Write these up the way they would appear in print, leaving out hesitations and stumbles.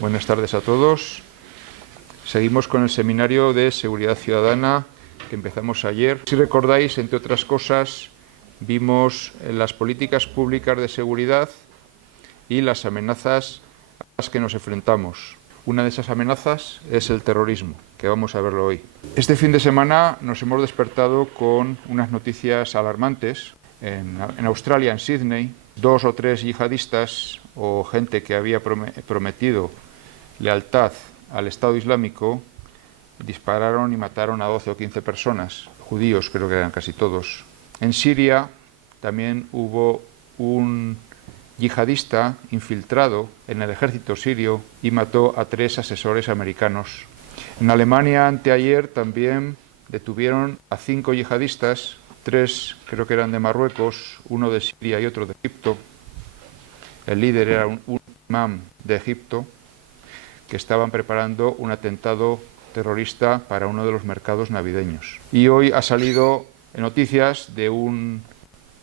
Buenas tardes a todos. Seguimos con el seminario de Seguridad Ciudadana que empezamos ayer. Si recordáis, entre otras cosas, vimos las políticas públicas de seguridad y las amenazas a las que nos enfrentamos. Una de esas amenazas es el terrorismo, que vamos a verlo hoy. Este fin de semana nos hemos despertado con unas noticias alarmantes. En Australia, en Sydney, 2 o 3 yihadistas o gente que había prometido lealtad al Estado Islámico dispararon y mataron a 12 o 15 personas, judíos creo que eran casi todos. En Siria también hubo un yihadista infiltrado en el ejército sirio y mató a 3 asesores americanos. En Alemania, anteayer, también detuvieron a 5 yihadistas, 3 creo que eran de Marruecos, uno de Siria y otro de Egipto. El líder era un imam de Egipto, que estaban preparando un atentado terrorista para uno de los mercados navideños. Y hoy ha salido noticias de un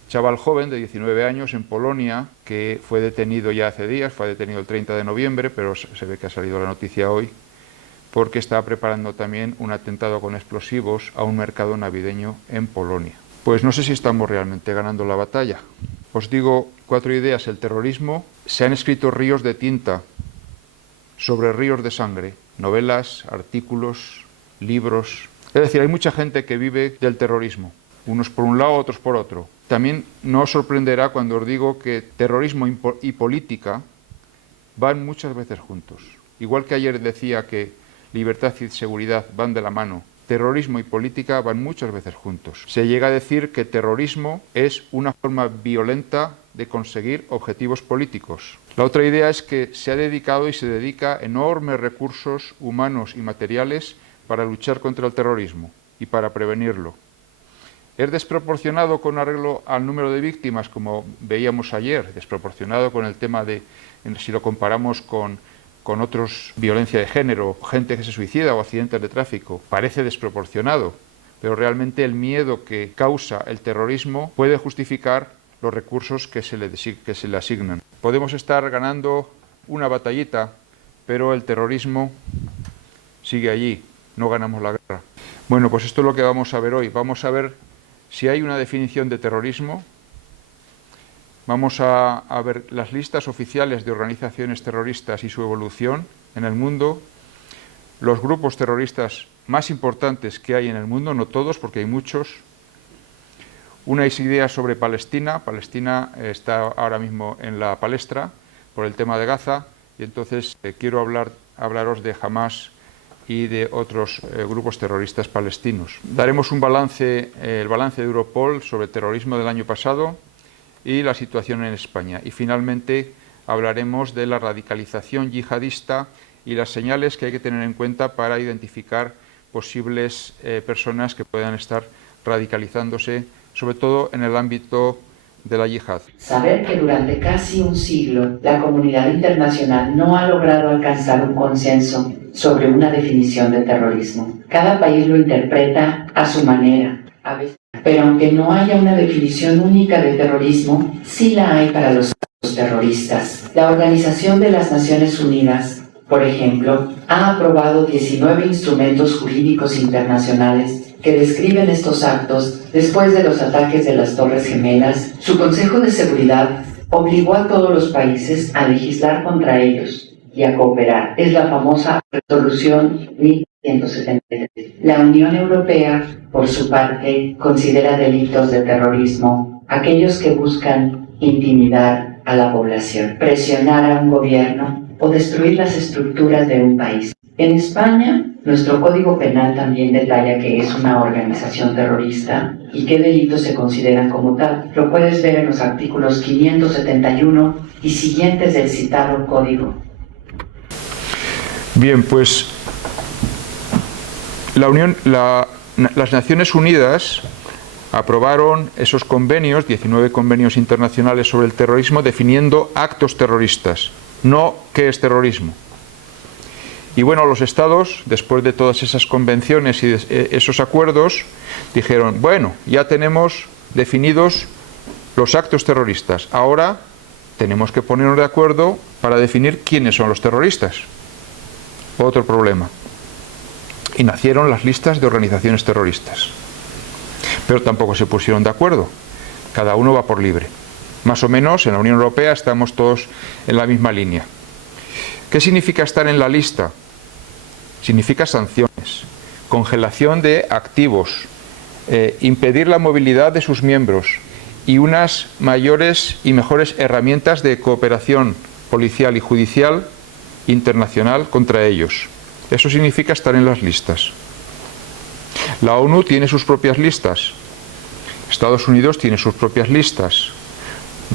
chaval joven de 19 años en Polonia que fue detenido ya hace días, fue detenido el 30 de noviembre, pero se ve que ha salido la noticia hoy, porque estaba preparando también un atentado con explosivos a un mercado navideño en Polonia. Pues no sé si estamos realmente ganando la batalla. Os digo 4 ideas. El terrorismo. Se han escrito ríos de tinta sobre ríos de sangre, novelas, artículos, libros. Es decir, hay mucha gente que vive del terrorismo, unos por un lado, otros por otro. También no os sorprenderá cuando os digo que terrorismo y política van muchas veces juntos. Igual que ayer decía que libertad y seguridad van de la mano, terrorismo y política van muchas veces juntos. Se llega a decir que terrorismo es una forma violenta de conseguir objetivos políticos. La otra idea es que se ha dedicado y se dedica enormes recursos humanos y materiales para luchar contra el terrorismo y para prevenirlo. Es desproporcionado con arreglo al número de víctimas, como veíamos ayer, desproporcionado con el tema de, si lo comparamos con otros, violencia de género, gente que se suicida o accidentes de tráfico, parece desproporcionado, pero realmente el miedo que causa el terrorismo puede justificar los recursos que se le asignan. Podemos estar ganando una batallita, pero el terrorismo sigue allí, no ganamos la guerra. Bueno, pues esto es lo que vamos a ver hoy. Vamos a ver si hay una definición de terrorismo. Vamos a ver las listas oficiales de organizaciones terroristas y su evolución en el mundo, los grupos terroristas más importantes que hay en el mundo, no todos porque hay muchos, unas ideas sobre Palestina. Palestina está ahora mismo en la palestra por el tema de Gaza y entonces quiero hablaros de Hamas y de otros grupos terroristas palestinos. Daremos un balance, el balance de Europol sobre el terrorismo del año pasado y la situación en España. Y finalmente hablaremos de la radicalización yihadista y las señales que hay que tener en cuenta para identificar posibles personas que puedan estar radicalizándose, sobre todo en el ámbito de la yihad. Saber que durante casi un siglo la comunidad internacional no ha logrado alcanzar un consenso sobre una definición de terrorismo. Cada país lo interpreta a su manera, a veces. Pero aunque no haya una definición única de terrorismo, sí la hay para los terroristas. La Organización de las Naciones Unidas, por ejemplo, ha aprobado 19 instrumentos jurídicos internacionales que describen estos actos después de los ataques de las Torres Gemelas. Su Consejo de Seguridad obligó a todos los países a legislar contra ellos y a cooperar. Es la famosa Resolución 1173. La Unión Europea, por su parte, considera delitos de terrorismo aquellos que buscan intimidar a la población, presionar a un gobierno o destruir las estructuras de un país. En España, nuestro Código Penal también detalla que es una organización terrorista y qué delitos se consideran como tal. Lo puedes ver en los artículos 571 y siguientes del citado Código. Bien, pues las Naciones Unidas aprobaron esos convenios, 19 convenios internacionales sobre el terrorismo, definiendo actos terroristas, no qué es terrorismo. Y bueno, los estados, después de todas esas convenciones y esos acuerdos, dijeron, bueno, ya tenemos definidos los actos terroristas, ahora tenemos que ponernos de acuerdo para definir quiénes son los terroristas. Otro problema. Y nacieron las listas de organizaciones terroristas. Pero tampoco se pusieron de acuerdo. Cada uno va por libre. Más o menos en la Unión Europea estamos todos en la misma línea. ¿Qué significa estar en la lista? Significa sanciones, congelación de activos, impedir la movilidad de sus miembros y unas mayores y mejores herramientas de cooperación policial y judicial internacional contra ellos. Eso significa estar en las listas. La ONU tiene sus propias listas. Estados Unidos tiene sus propias listas.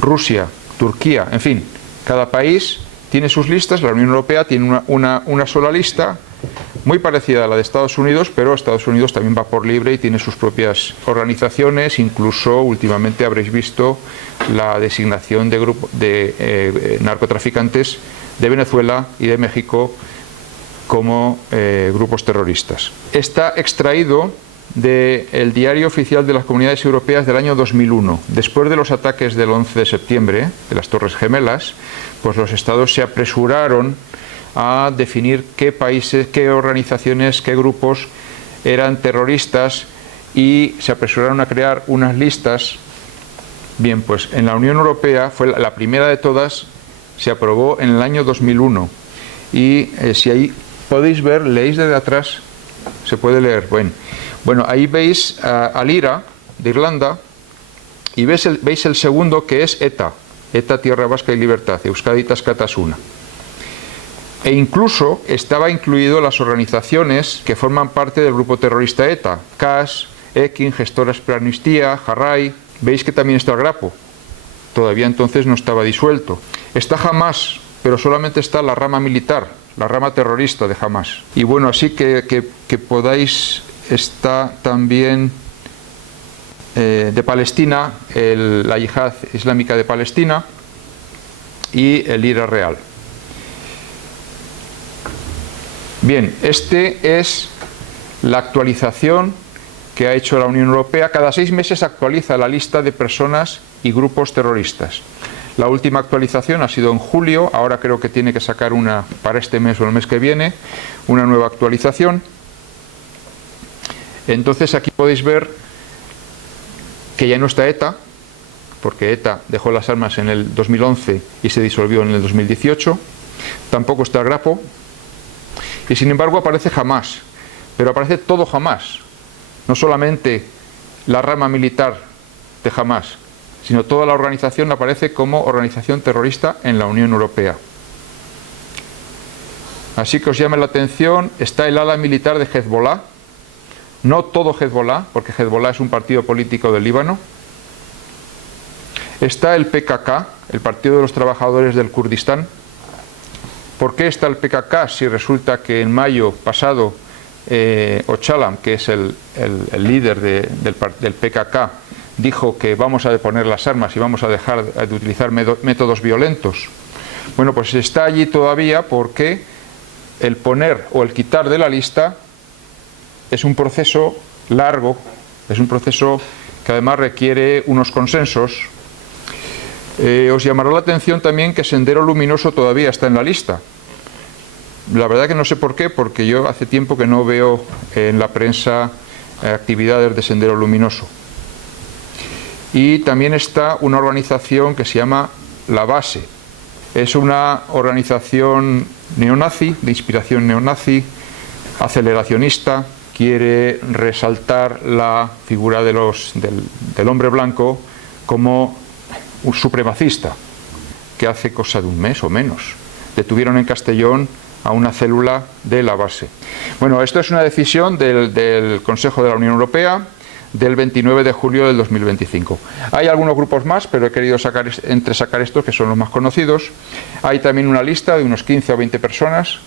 Rusia, Turquía, en fin, cada país tiene sus listas. La Unión Europea tiene una sola lista, muy parecida a la de Estados Unidos, pero Estados Unidos también va por libre y tiene sus propias organizaciones. Incluso últimamente habréis visto la designación de narcotraficantes de Venezuela y de México como grupos terroristas. Está extraído del Diario Oficial de las Comunidades Europeas del año 2001. Después de los ataques del 11 de septiembre, de las Torres Gemelas, pues los estados se apresuraron a definir qué países, qué organizaciones, qué grupos eran terroristas y se apresuraron a crear unas listas. Bien, pues en la Unión Europea fue la primera de todas, se aprobó en el año 2001 y si ahí podéis ver, leéis desde atrás, se puede leer, bueno, ahí veis al IRA de Irlanda y veis el segundo, que es ETA, Tierra Vasca y Libertad, Euskaditas Katasuna. E incluso estaba incluido las organizaciones que forman parte del grupo terrorista ETA, CAS, Ekin, Gestoras per Amnistía, Jarrai. Veis que también está el Grapo, todavía entonces no estaba disuelto. Está Hamas, pero solamente está la rama militar, la rama terrorista de Hamas. Y bueno, así que podáis, está también de Palestina, la Yihad Islámica de Palestina y el IRA Real. Bien, este es la actualización que ha hecho la Unión Europea. Cada 6 meses actualiza la lista de personas y grupos terroristas. La última actualización ha sido en julio, ahora creo que tiene que sacar una para este mes o el mes que viene, una nueva actualización. Entonces aquí podéis ver que ya no está ETA, porque ETA dejó las armas en el 2011 y se disolvió en el 2018. Tampoco está el Grapo. Y sin embargo aparece Hamas, pero aparece todo Hamas, no solamente la rama militar de Hamas, sino toda la organización aparece como organización terrorista en la Unión Europea. Así que os llama la atención, está el ala militar de Hezbollah, no todo Hezbollah, porque Hezbollah es un partido político del Líbano. Está el PKK, el Partido de los Trabajadores del Kurdistán. ¿Por qué está el PKK si resulta que en mayo pasado Öcalan, que es el líder del PKK, dijo que vamos a deponer las armas y vamos a dejar de utilizar métodos violentos? Bueno, pues está allí todavía porque el poner o el quitar de la lista es un proceso largo, es un proceso que además requiere unos consensos. Os llamará la atención también que Sendero Luminoso todavía está en la lista. La verdad que no sé por qué, porque yo hace tiempo que no veo en la prensa actividades de Sendero Luminoso. Y también está una organización que se llama La Base. Es una organización neonazi, de inspiración neonazi, aceleracionista, quiere resaltar la figura del hombre blanco como un supremacista, que hace cosa de un mes o menos detuvieron en Castellón a una célula de La Base. Bueno, esto es una decisión del Consejo de la Unión Europea del 29 de julio del 2025. Hay algunos grupos más, pero he querido sacar estos que son los más conocidos. Hay también una lista de unos 15 o 20 personas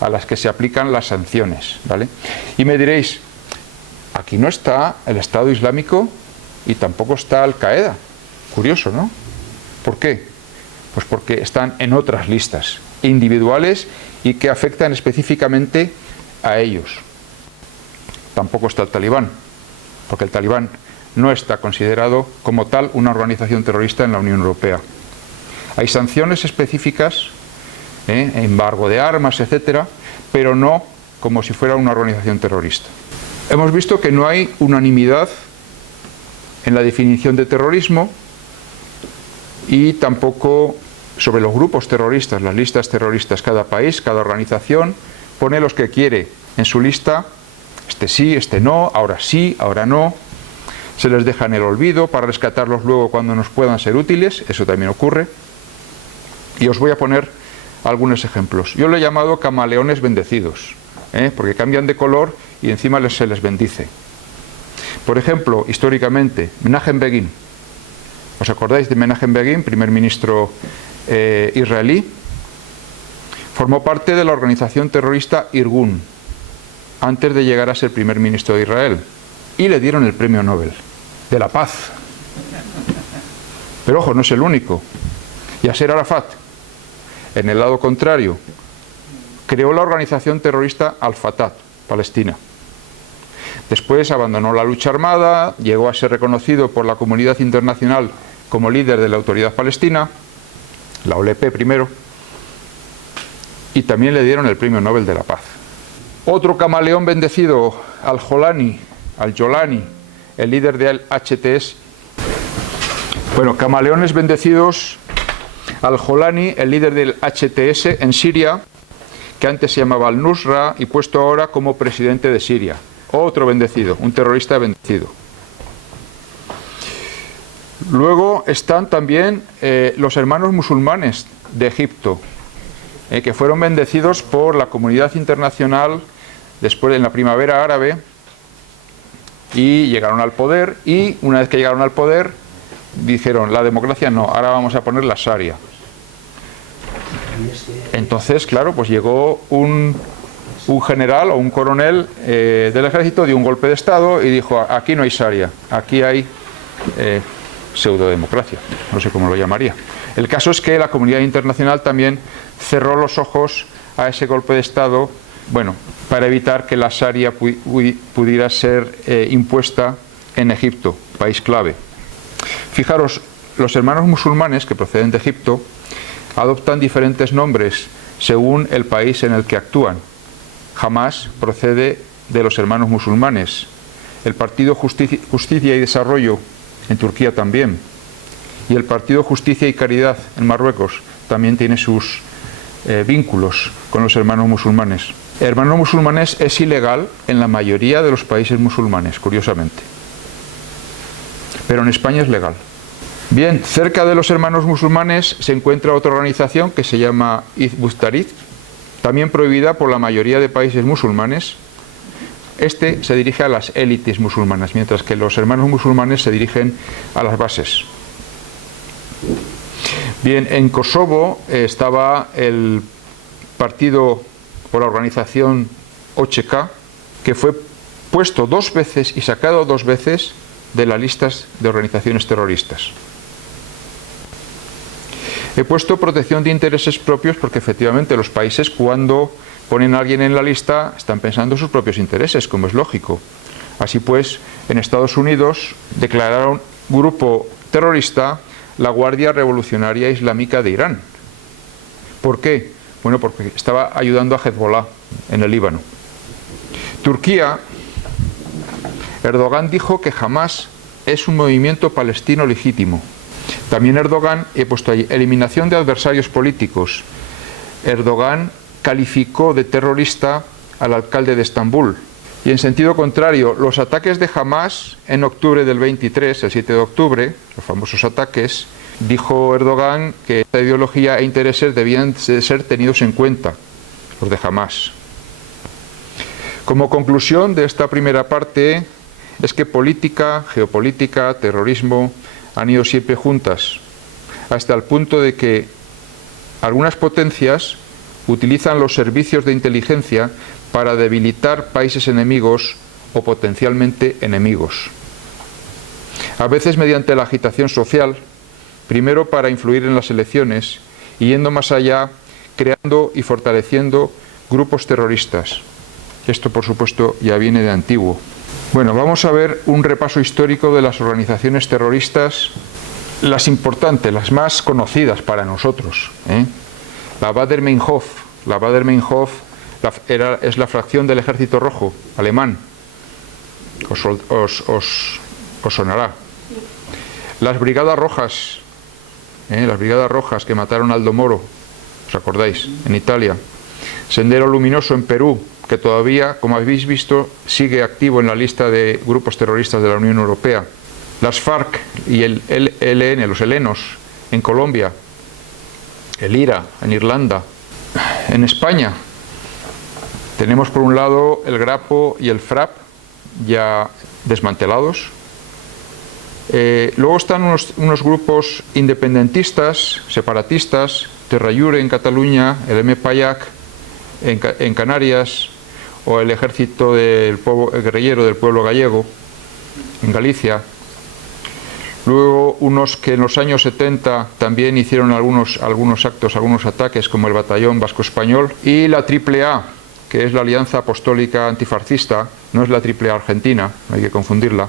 a las que se aplican las sanciones, ¿vale? Y me diréis, aquí no está el Estado Islámico y tampoco está Al-Qaeda. Curioso, ¿no? ¿Por qué? Pues porque están en otras listas individuales y que afectan específicamente a ellos. Tampoco está el Talibán, porque el Talibán no está considerado como tal una organización terrorista en la Unión Europea. Hay sanciones específicas, embargo de armas, etcétera, pero no como si fuera una organización terrorista. Hemos visto que no hay unanimidad en la definición de terrorismo y tampoco sobre los grupos terroristas, las listas terroristas. Cada país, cada organización pone los que quiere en su lista, este sí, este no, ahora no. Se les deja en el olvido para rescatarlos luego cuando nos puedan ser útiles, eso también ocurre. Y os voy a poner algunos ejemplos. Yo lo he llamado camaleones bendecidos, porque cambian de color y encima se les bendice. Por ejemplo, históricamente, Menachem Begin. ¿Os acordáis de Menachem Begin, primer ministro israelí? Formó parte de la organización terrorista Irgun, antes de llegar a ser primer ministro de Israel. Y le dieron el premio Nobel de la paz. Pero ojo, no es el único. Yasser Arafat, en el lado contrario, creó la organización terrorista Al-Fatah, Palestina. Después abandonó la lucha armada, llegó a ser reconocido por la comunidad internacional como líder de la autoridad palestina, la OLP primero, y también le dieron el premio Nobel de la Paz. Otro camaleón bendecido, Al-Jolani, el líder de HTS. Bueno, camaleones bendecidos, Al-Jolani, el líder del HTS en Siria, que antes se llamaba Al-Nusra y puesto ahora como presidente de Siria. Otro bendecido, un terrorista bendecido. Luego están también los hermanos musulmanes de Egipto, que fueron bendecidos por la comunidad internacional después en la primavera árabe y llegaron al poder, y una vez que llegaron al poder dijeron, la democracia no, ahora vamos a poner la Sharia. Entonces, claro, pues llegó un general o un coronel del ejército, dio un golpe de estado y dijo, aquí no hay Sharia, aquí hay pseudodemocracia, no sé cómo lo llamaría. El caso es que la comunidad internacional también cerró los ojos a ese golpe de estado, bueno, para evitar que la Sharia pudiera ser impuesta en Egipto, país clave. Fijaros, los hermanos musulmanes que proceden de Egipto adoptan diferentes nombres según el país en el que actúan. Hamas procede de los hermanos musulmanes. El Partido Justicia y Desarrollo en Turquía también. Y el Partido Justicia y Caridad en Marruecos también tiene sus vínculos con los hermanos musulmanes. Hermanos musulmanes es ilegal en la mayoría de los países musulmanes, curiosamente. Pero en España es legal. Bien, cerca de los hermanos musulmanes se encuentra otra organización que se llama Hizb ut-Tahrir, también prohibida por la mayoría de países musulmanes. Este se dirige a las élites musulmanas, mientras que los hermanos musulmanes se dirigen a las bases. Bien, en Kosovo estaba el partido o la organización OCK, que fue puesto 2 veces y sacado 2 veces de las listas de organizaciones terroristas. He puesto protección de intereses propios porque efectivamente los países, cuando ponen a alguien en la lista, están pensando en sus propios intereses, como es lógico. Así pues, en Estados Unidos declararon grupo terrorista la Guardia Revolucionaria Islámica de Irán. ¿Por qué? Bueno, porque estaba ayudando a Hezbollah en el Líbano. Turquía, Erdogan dijo que Hamas es un movimiento palestino legítimo. También Erdogan, he puesto ahí, eliminación de adversarios políticos. Erdogan calificó de terrorista al alcalde de Estambul. Y en sentido contrario, los ataques de Hamas en octubre del 23, el 7 de octubre, los famosos ataques, dijo Erdogan que esta ideología e intereses debían de ser tenidos en cuenta, los de Hamas. Como conclusión de esta primera parte, es que política, geopolítica, terrorismo han ido siempre juntas, hasta el punto de que algunas potencias utilizan los servicios de inteligencia para debilitar países enemigos o potencialmente enemigos. A veces mediante la agitación social, primero para influir en las elecciones y yendo más allá, creando y fortaleciendo grupos terroristas. Esto, por supuesto, ya viene de antiguo. Bueno, vamos a ver un repaso histórico de las organizaciones terroristas Las importantes, las más conocidas para nosotros, la Baader-Meinhof. La Baader-Meinhof es la fracción del Ejército Rojo alemán. Os sonará. Las Brigadas Rojas, las Brigadas Rojas que mataron a Aldo Moro, ¿os acordáis? En Italia. Sendero Luminoso en Perú, que todavía, como habéis visto, sigue activo en la lista de grupos terroristas de la Unión Europea. Las FARC y el ELN, los helenos, en Colombia. El IRA, en Irlanda. En España tenemos por un lado el Grapo y el FRAP, ya desmantelados. Luego están unos grupos independentistas, separatistas, Terra Lliure en Cataluña, el MPAYAC en Canarias, o el Ejército del Pueblo Guerrillero del Pueblo Gallego en Galicia. Luego unos que en los años 70 también hicieron algunos actos, algunos ataques, como el Batallón Vasco Español, y la AAA, que es la Alianza Apostólica Antifascista, no es la AAA argentina, no hay que confundirla,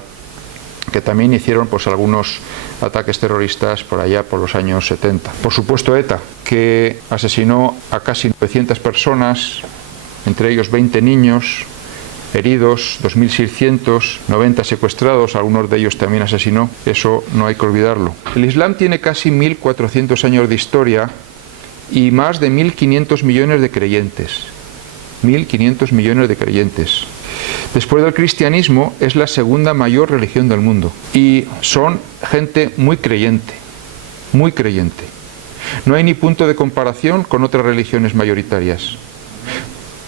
que también hicieron pues algunos ataques terroristas por allá por los años 70. Por supuesto ETA, que asesinó a casi 900 personas, entre ellos 20 niños heridos, 2.690 secuestrados, algunos de ellos también asesinó. Eso no hay que olvidarlo. El Islam tiene casi 1.400 años de historia y más de 1.500 millones de creyentes. 1.500 millones de creyentes. Después del cristianismo es la segunda mayor religión del mundo y son gente muy creyente, muy creyente. No hay ni punto de comparación con otras religiones mayoritarias.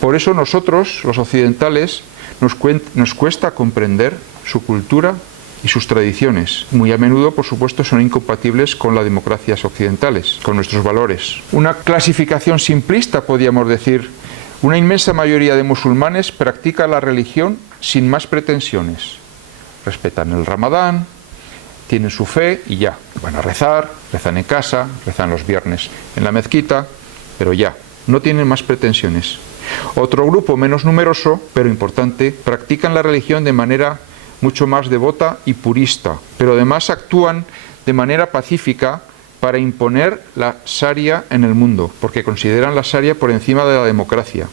Por eso nosotros, los occidentales, nos cuesta comprender su cultura y sus tradiciones. Muy a menudo, por supuesto, son incompatibles con las democracias occidentales, con nuestros valores. Una clasificación simplista, podríamos decir: una inmensa mayoría de musulmanes practica la religión sin más pretensiones. Respetan el Ramadán, tienen su fe y ya. Van a rezar, rezan en casa, rezan los viernes en la mezquita, pero ya, no tienen más pretensiones. Otro grupo menos numeroso, pero importante, practican la religión de manera mucho más devota y purista, pero además actúan de manera pacífica para imponer la Sharia en el mundo, porque consideran la Sharia por encima de la democracia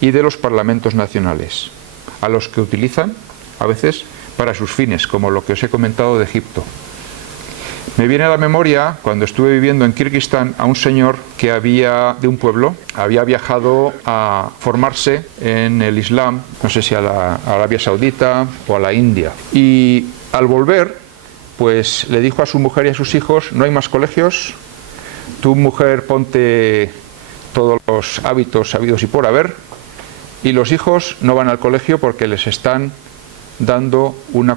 y de los parlamentos nacionales, a los que utilizan a veces para sus fines, como lo que os he comentado de Egipto. Me viene a la memoria, cuando estuve viviendo en Kirguistán, a un señor que de un pueblo, había viajado a formarse en el Islam, no sé si a la Arabia Saudita o a la India, y al volver, pues le dijo a su mujer y a sus hijos: no hay más colegios, tu mujer ponte todos los hábitos habidos y por haber, y los hijos no van al colegio porque les están dando una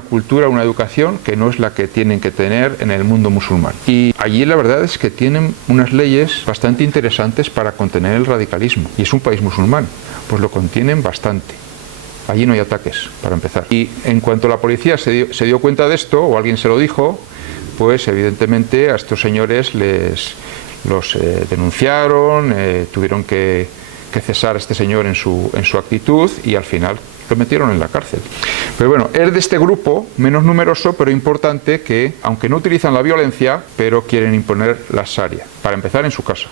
cultura, una educación que no es la que tienen que tener en el mundo musulmán. Y allí la verdad es que tienen unas leyes bastante interesantes para contener el radicalismo, y es un país musulmán, pues lo contienen bastante. Allí no hay ataques, para empezar. Y en cuanto la policía se dio cuenta de esto, o alguien se lo dijo, pues evidentemente a estos señores los denunciaron, tuvieron que cesar a este señor en su actitud, y al final lo metieron en la cárcel. Pero bueno, es de este grupo, menos numeroso, pero importante, que aunque no utilizan la violencia, pero quieren imponer la Sharia, para empezar en su casa.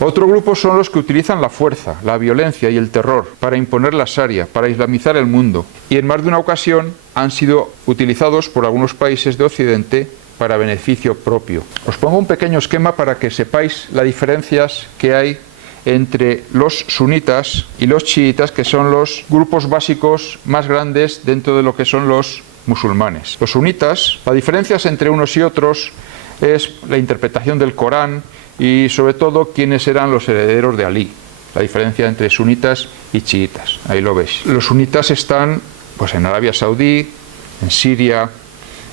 Otro grupo son los que utilizan la fuerza, la violencia y el terror para imponer la Sharia, para islamizar el mundo, y en más de una ocasión han sido utilizados por algunos países de Occidente para beneficio propio. Os pongo un pequeño esquema para que sepáis las diferencias que hay entre los sunitas y los chiitas, que son los grupos básicos más grandes dentro de lo que son los musulmanes. Los sunitas, las diferencias entre unos y otros es la interpretación del Corán y sobre todo quiénes eran los herederos de Alí. La diferencia entre sunitas y chiitas, ahí lo veis. Los sunitas están pues en Arabia Saudí, en Siria,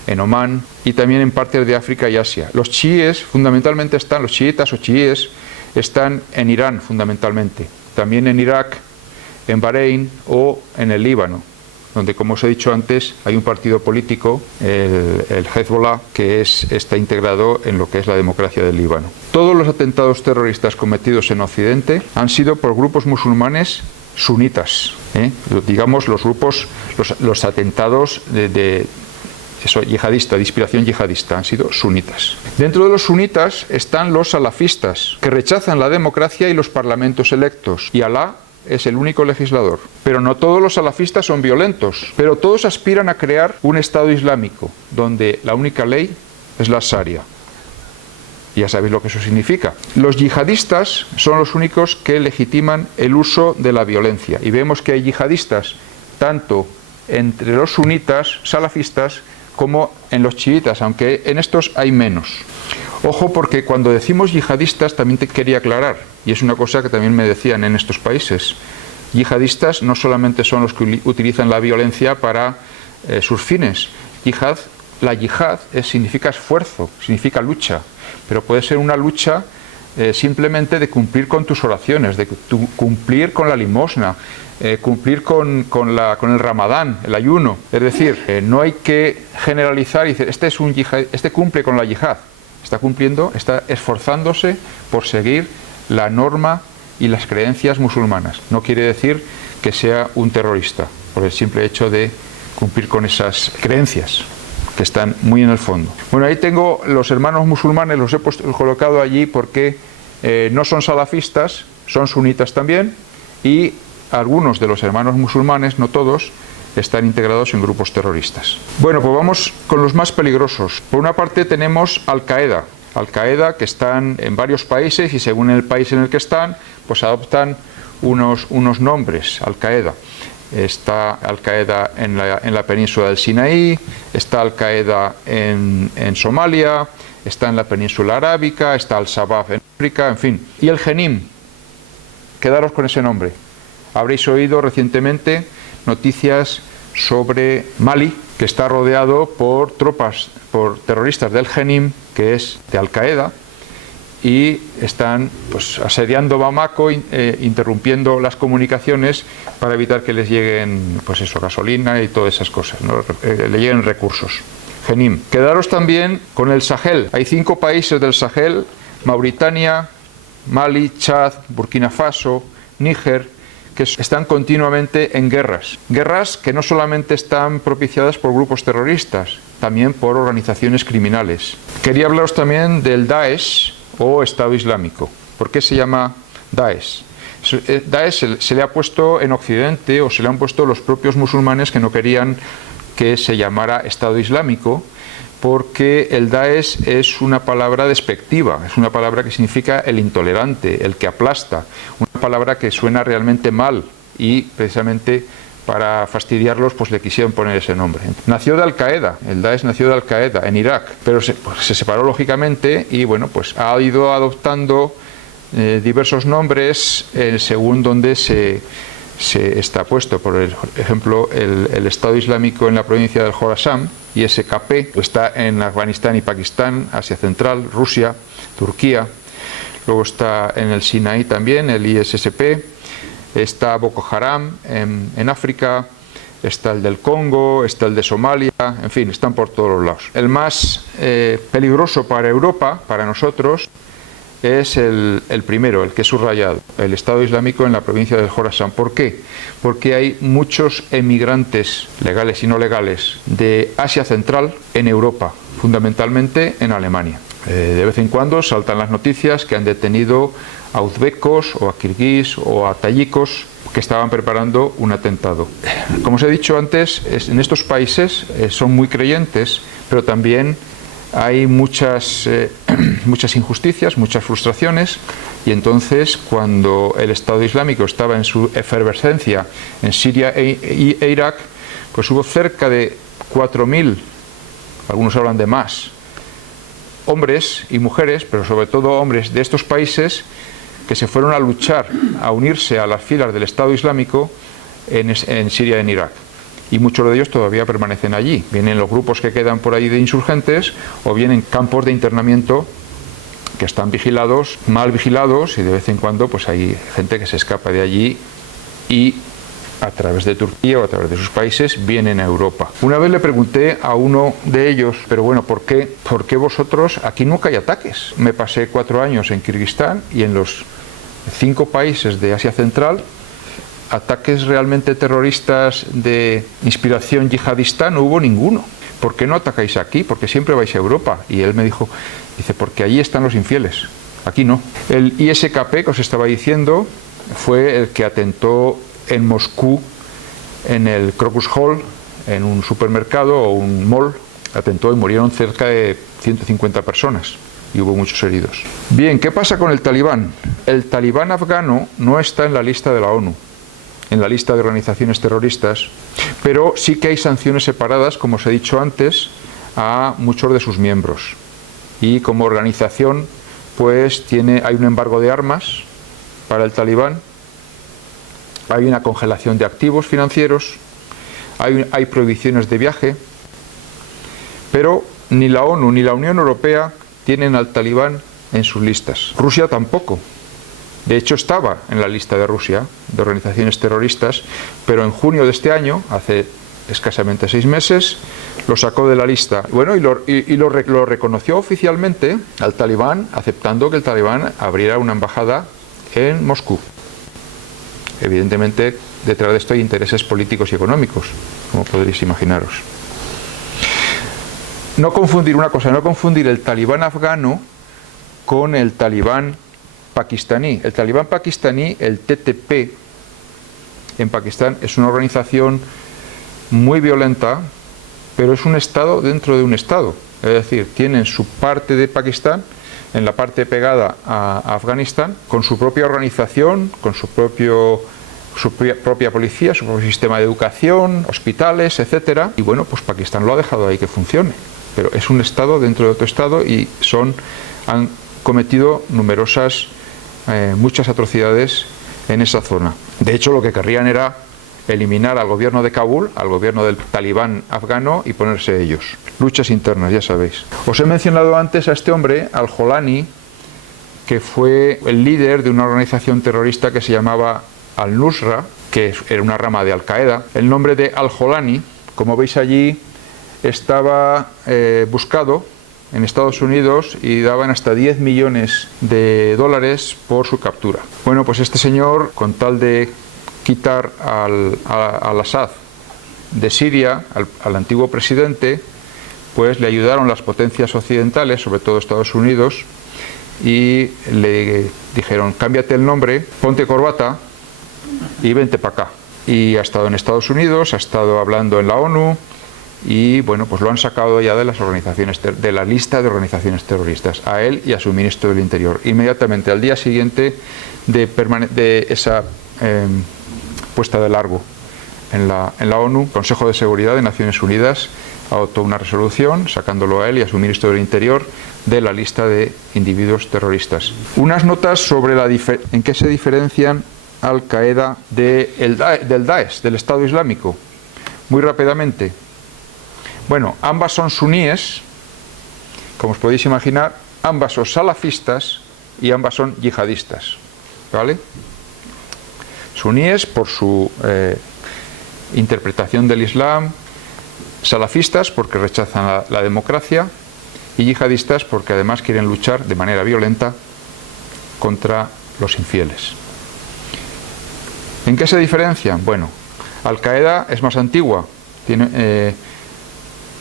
en Omán y también en partes de África y Asia. Los chiíes fundamentalmente los chiitas o chiíes están en Irán fundamentalmente, también en Irak, en Bahrein o en el Líbano, donde, como os he dicho antes, hay un partido político, el Hezbollah, que está integrado en lo que es la democracia del Líbano. Todos los atentados terroristas cometidos en Occidente han sido por grupos musulmanes sunitas, digamos los atentados yihadista, de inspiración yihadista, han sido sunitas. Dentro de los sunitas están los salafistas, que rechazan la democracia y los parlamentos electos, y Alá es el único legislador. Pero no todos los salafistas son violentos, pero todos aspiran a crear un Estado islámico, donde la única ley es la Sharia. Ya sabéis lo que eso significa. Los yihadistas son los únicos que legitiman el uso de la violencia. Y vemos que hay yihadistas tanto entre los sunitas, salafistas, como en los chiitas, aunque en estos hay menos. Ojo, porque cuando decimos yihadistas también te quería aclarar, y es una cosa que también me decían en estos países. Yihadistas no solamente son los que utilizan la violencia para sus fines. La yihad significa esfuerzo, significa lucha. Pero puede ser una lucha simplemente de cumplir con tus oraciones, de cumplir con la limosna, cumplir con el ramadán, el ayuno. Es decir, no hay que generalizar y decir, este cumple con la yihad. Está cumpliendo, está esforzándose por seguir la norma y las creencias musulmanas. No quiere decir que sea un terrorista, por el simple hecho de cumplir con esas creencias que están muy en el fondo. Bueno, ahí tengo los hermanos musulmanes, los he colocado allí porque no son salafistas, son sunitas también, y algunos de los hermanos musulmanes, no todos, están integrados en grupos terroristas. Bueno, pues vamos con los más peligrosos. Por una parte tenemos Al-Qaeda. Al-Qaeda, que están en varios países y según el país en el que están, pues adoptan unos nombres. Al-Qaeda. Está Al-Qaeda en la península del Sinaí, está Al-Qaeda en Somalia, está en la península arábica, está Al-Shabaab en África, en fin. Y el Jenim, quedaros con ese nombre. Habréis oído recientemente noticias sobre Mali, que está rodeado por terroristas del Jenim, que es de Al-Qaeda, y están pues asediando Bamako, interrumpiendo las comunicaciones para evitar que les lleguen pues eso, gasolina y todas esas cosas, ¿no? Le lleguen recursos. Jenim. Quedaros también con el Sahel. Hay 5 países del Sahel: Mauritania, Mali, Chad, Burkina Faso, Níger, que están continuamente en guerras. Guerras que no solamente están propiciadas por grupos terroristas, también por organizaciones criminales. Quería hablaros también del Daesh o Estado Islámico. ¿Por qué se llama Daesh? Daesh se le ha puesto en Occidente, o se le han puesto los propios musulmanes que no querían que se llamara Estado Islámico, porque el Daesh es una palabra despectiva, es una palabra que significa el intolerante, el que aplasta, una palabra que suena realmente mal, y precisamente para fastidiarlos pues le quisieron poner ese nombre. Nació de Al-Qaeda, el Daesh nació de Al-Qaeda en Irak, pero se separó lógicamente y bueno, pues ha ido adoptando diversos nombres según donde se está puesto. Por ejemplo, el Estado Islámico en la provincia del Jorasán, ISKP, está en Afganistán y Pakistán, Asia Central, Rusia, Turquía. Luego está en el Sinaí también, el ISSP. Está Boko Haram en África, está el del Congo, está el de Somalia, en fin, están por todos los lados. El más peligroso para Europa, para nosotros, es el primero, el que he subrayado, el Estado Islámico en la provincia del Jorasán. ¿Por qué? Porque hay muchos emigrantes legales y no legales de Asia Central en Europa, fundamentalmente en Alemania. De vez en cuando saltan las noticias que han detenido a uzbecos o a kirguís o a tayikos que estaban preparando un atentado. Como os he dicho antes, en estos países son muy creyentes, pero también hay muchas injusticias, muchas frustraciones, y entonces cuando el Estado Islámico estaba en su efervescencia en Siria e Irak, pues hubo cerca de 4.000, algunos hablan de más, hombres y mujeres, pero sobre todo hombres de estos países, que se fueron a luchar, a unirse a las filas del Estado Islámico en Siria y en Irak. Y muchos de ellos todavía permanecen allí. Vienen los grupos que quedan por ahí de insurgentes, o vienen campos de internamiento que están vigilados, mal vigilados, y de vez en cuando pues hay gente que se escapa de allí y a través de Turquía o a través de sus países vienen a Europa. Una vez le pregunté a uno de ellos, pero bueno, ¿por qué vosotros aquí nunca hay ataques? Me pasé 4 años en Kirguistán y en los 5 países de Asia Central, ataques realmente terroristas de inspiración yihadista no hubo ninguno. ¿por qué no atacáis aquí? ¿Por qué siempre vais a Europa? Y él me dijo, porque allí están los infieles, aquí no. El ISKP que os estaba diciendo fue el que atentó en Moscú, en el Crocus Hall, en un supermercado o un mall, atentó y murieron cerca de 150 personas y hubo muchos heridos. Bien, ¿qué pasa con el talibán? El talibán afgano no está en la lista de la ONU, en la lista de organizaciones terroristas, pero sí que hay sanciones separadas, como os he dicho antes, a muchos de sus miembros. Y como organización, pues hay un embargo de armas para el talibán, hay una congelación de activos financieros, hay prohibiciones de viaje, pero ni la ONU ni la Unión Europea tienen al talibán en sus listas. Rusia tampoco. De hecho, estaba en la lista de Rusia, de organizaciones terroristas, pero en junio de este año, hace escasamente 6 meses, lo sacó de la lista. Bueno, y lo reconoció oficialmente al talibán, aceptando que el talibán abriera una embajada en Moscú. Evidentemente, detrás de esto hay intereses políticos y económicos, como podréis imaginaros. No confundir el talibán afgano con el talibán pakistaní. El talibán pakistaní, el TTP, en Pakistán, es una organización muy violenta, pero es un estado dentro de un estado. Es decir, tienen su parte de Pakistán, en la parte pegada a Afganistán, con su propia organización, con su propia policía, su propio sistema de educación, hospitales, etcétera. Y bueno, pues Pakistán lo ha dejado ahí que funcione. Pero es un estado dentro de otro estado y han cometido muchas atrocidades en esa zona. De hecho, lo que querrían era eliminar al gobierno de Kabul, al gobierno del talibán afgano y ponerse ellos. Luchas internas, ya sabéis. Os he mencionado antes a este hombre, al-Jolani, que fue el líder de una organización terrorista que se llamaba Al-Nusra, que era una rama de Al-Qaeda. El nombre de al-Jolani, como veis allí, estaba buscado en Estados Unidos y daban hasta 10 millones de dólares por su captura. Bueno, pues este señor, con tal de quitar al Assad de Siria, al antiguo presidente, pues le ayudaron las potencias occidentales, sobre todo Estados Unidos, y le dijeron, cámbiate el nombre, ponte corbata y vente para acá. Y ha estado en Estados Unidos, ha estado hablando en la ONU, y bueno, pues lo han sacado ya de de la lista de organizaciones terroristas, a él y a su ministro del Interior. Inmediatamente al día siguiente de esa puesta de largo en la ONU, Consejo de Seguridad de Naciones Unidas adoptó una resolución sacándolo a él y a su ministro del Interior de la lista de individuos terroristas. Unas notas sobre en qué se diferencian Al-Qaeda del Daesh, del Estado Islámico. Muy rápidamente. Bueno, ambas son suníes, como os podéis imaginar, ambas son salafistas y ambas son yihadistas, ¿vale? Suníes por su interpretación del Islam, salafistas porque rechazan la democracia y yihadistas porque además quieren luchar de manera violenta contra los infieles. ¿En qué se diferencian? Bueno, Al-Qaeda es más antigua,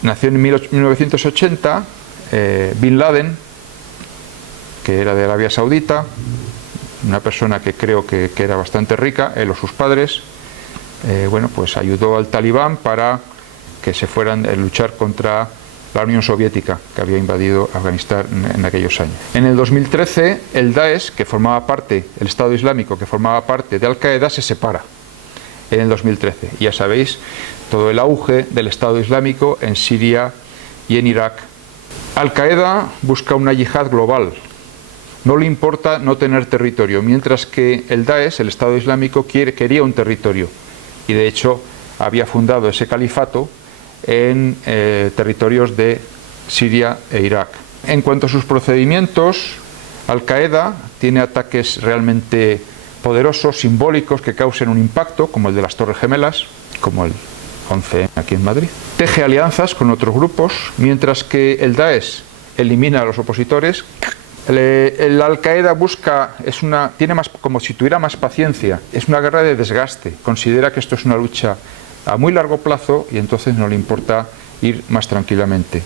nació en 1980, Bin Laden, que era de Arabia Saudita, una persona que creo que era bastante rica, él o sus padres, bueno, pues ayudó al talibán para que se fueran a luchar contra la Unión Soviética, que había invadido Afganistán en aquellos años. En el 2013, el Daesh, el Estado Islámico, que formaba parte de Al-Qaeda, se separa en el 2013. Y ya sabéis, todo el auge del Estado Islámico en Siria y en Irak. Al-Qaeda busca una yihad global. No le importa no tener territorio, mientras que el Daesh, el Estado Islámico, quería un territorio. Y de hecho había fundado ese califato en territorios de Siria e Irak. En cuanto a sus procedimientos, Al-Qaeda tiene ataques realmente poderosos, simbólicos, que causen un impacto, como el de las Torres Gemelas, como el 11 aquí en Madrid. Teje alianzas con otros grupos, mientras que el Daesh elimina a los opositores. El Al-Qaeda tiene más, como si tuviera más paciencia, es una guerra de desgaste, considera que esto es una lucha a muy largo plazo y entonces no le importa ir más tranquilamente.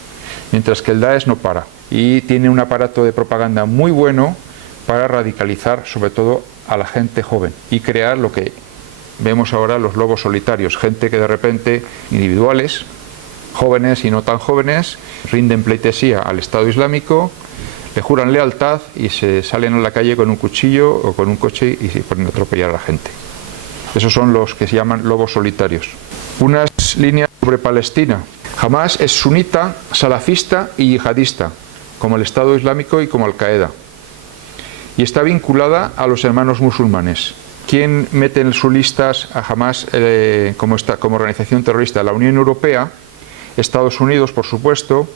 Mientras que el Daesh no para y tiene un aparato de propaganda muy bueno para radicalizar sobre todo a la gente joven y crear lo que vemos ahora, los lobos solitarios, gente que de repente, individuales, jóvenes y no tan jóvenes, rinden pleitesía al Estado Islámico, le juran lealtad y se salen a la calle con un cuchillo o con un coche y se ponen a atropellar a la gente. Esos son los que se llaman lobos solitarios. Unas líneas sobre Palestina. Hamás es sunita, salafista y yihadista, como el Estado Islámico y como Al-Qaeda. Y está vinculada a los hermanos musulmanes. ¿Quién mete en sus listas a Hamás como organización terrorista? La Unión Europea, Estados Unidos, por supuesto,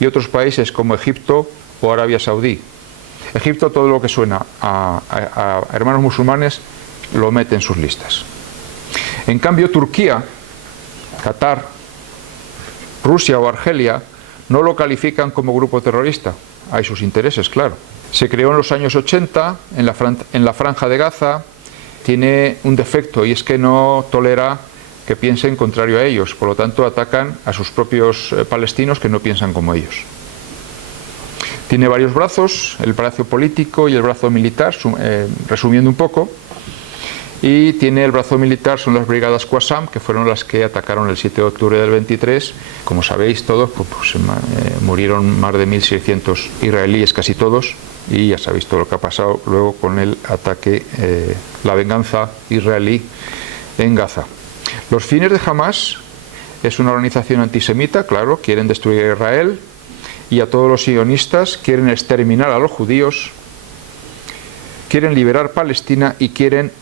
y otros países como Egipto o Arabia Saudí. Egipto, todo lo que suena a hermanos musulmanes lo mete en sus listas. En cambio, Turquía, Qatar, Rusia o Argelia no lo califican como grupo terrorista. Hay sus intereses, claro. Se creó en los años 80 en la Franja de Gaza. Tiene un defecto y es que no tolera que piensen contrario a ellos. Por lo tanto, atacan a sus propios palestinos que no piensan como ellos. Tiene varios brazos, el brazo político y el brazo militar, resumiendo un poco. Y tiene el brazo militar, son las brigadas Qassam, que fueron las que atacaron el 7 de octubre del 23. Como sabéis todos, murieron más de 1.600 israelíes, casi todos, y ya sabéis todo lo que ha pasado luego con el ataque, la venganza israelí en Gaza. Los fines de Hamás es una organización antisemita, claro, quieren destruir a Israel y a todos los sionistas, quieren exterminar a los judíos, quieren liberar Palestina y quieren,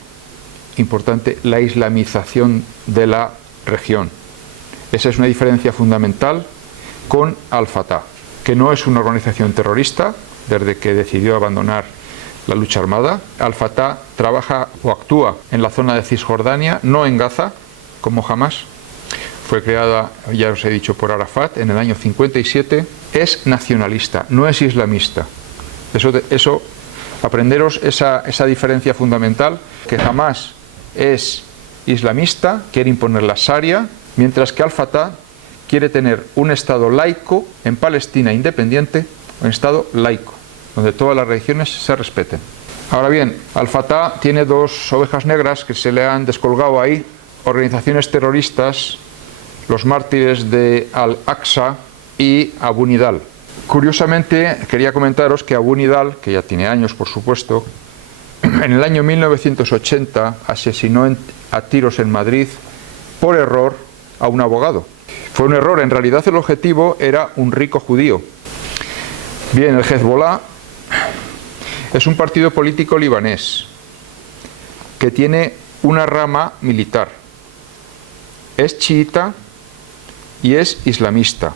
importante, la islamización de la región. Esa es una diferencia fundamental con Al-Fatah, que no es una organización terrorista desde que decidió abandonar la lucha armada. Al-Fatah trabaja o actúa en la zona de Cisjordania, no en Gaza, como Hamás. Fue creada, ya os he dicho, por Arafat en el año 57. Es nacionalista, no es islamista. Eso aprenderos esa diferencia fundamental, que Hamás es islamista, quiere imponer la Sharia, mientras que Al-Fatah quiere tener un Estado laico en Palestina independiente, un Estado laico, donde todas las religiones se respeten. Ahora bien, Al-Fatah tiene dos ovejas negras que se le han descolgado ahí, organizaciones terroristas, los mártires de Al-Aqsa y Abu Nidal. Curiosamente, quería comentaros que Abu Nidal, que ya tiene años por supuesto, en el año 1980 asesinó a tiros en Madrid por error a un abogado. Fue un error, en realidad el objetivo era un rico judío. Bien, el Hezbollah es un partido político libanés que tiene una rama militar. Es chiita y es islamista.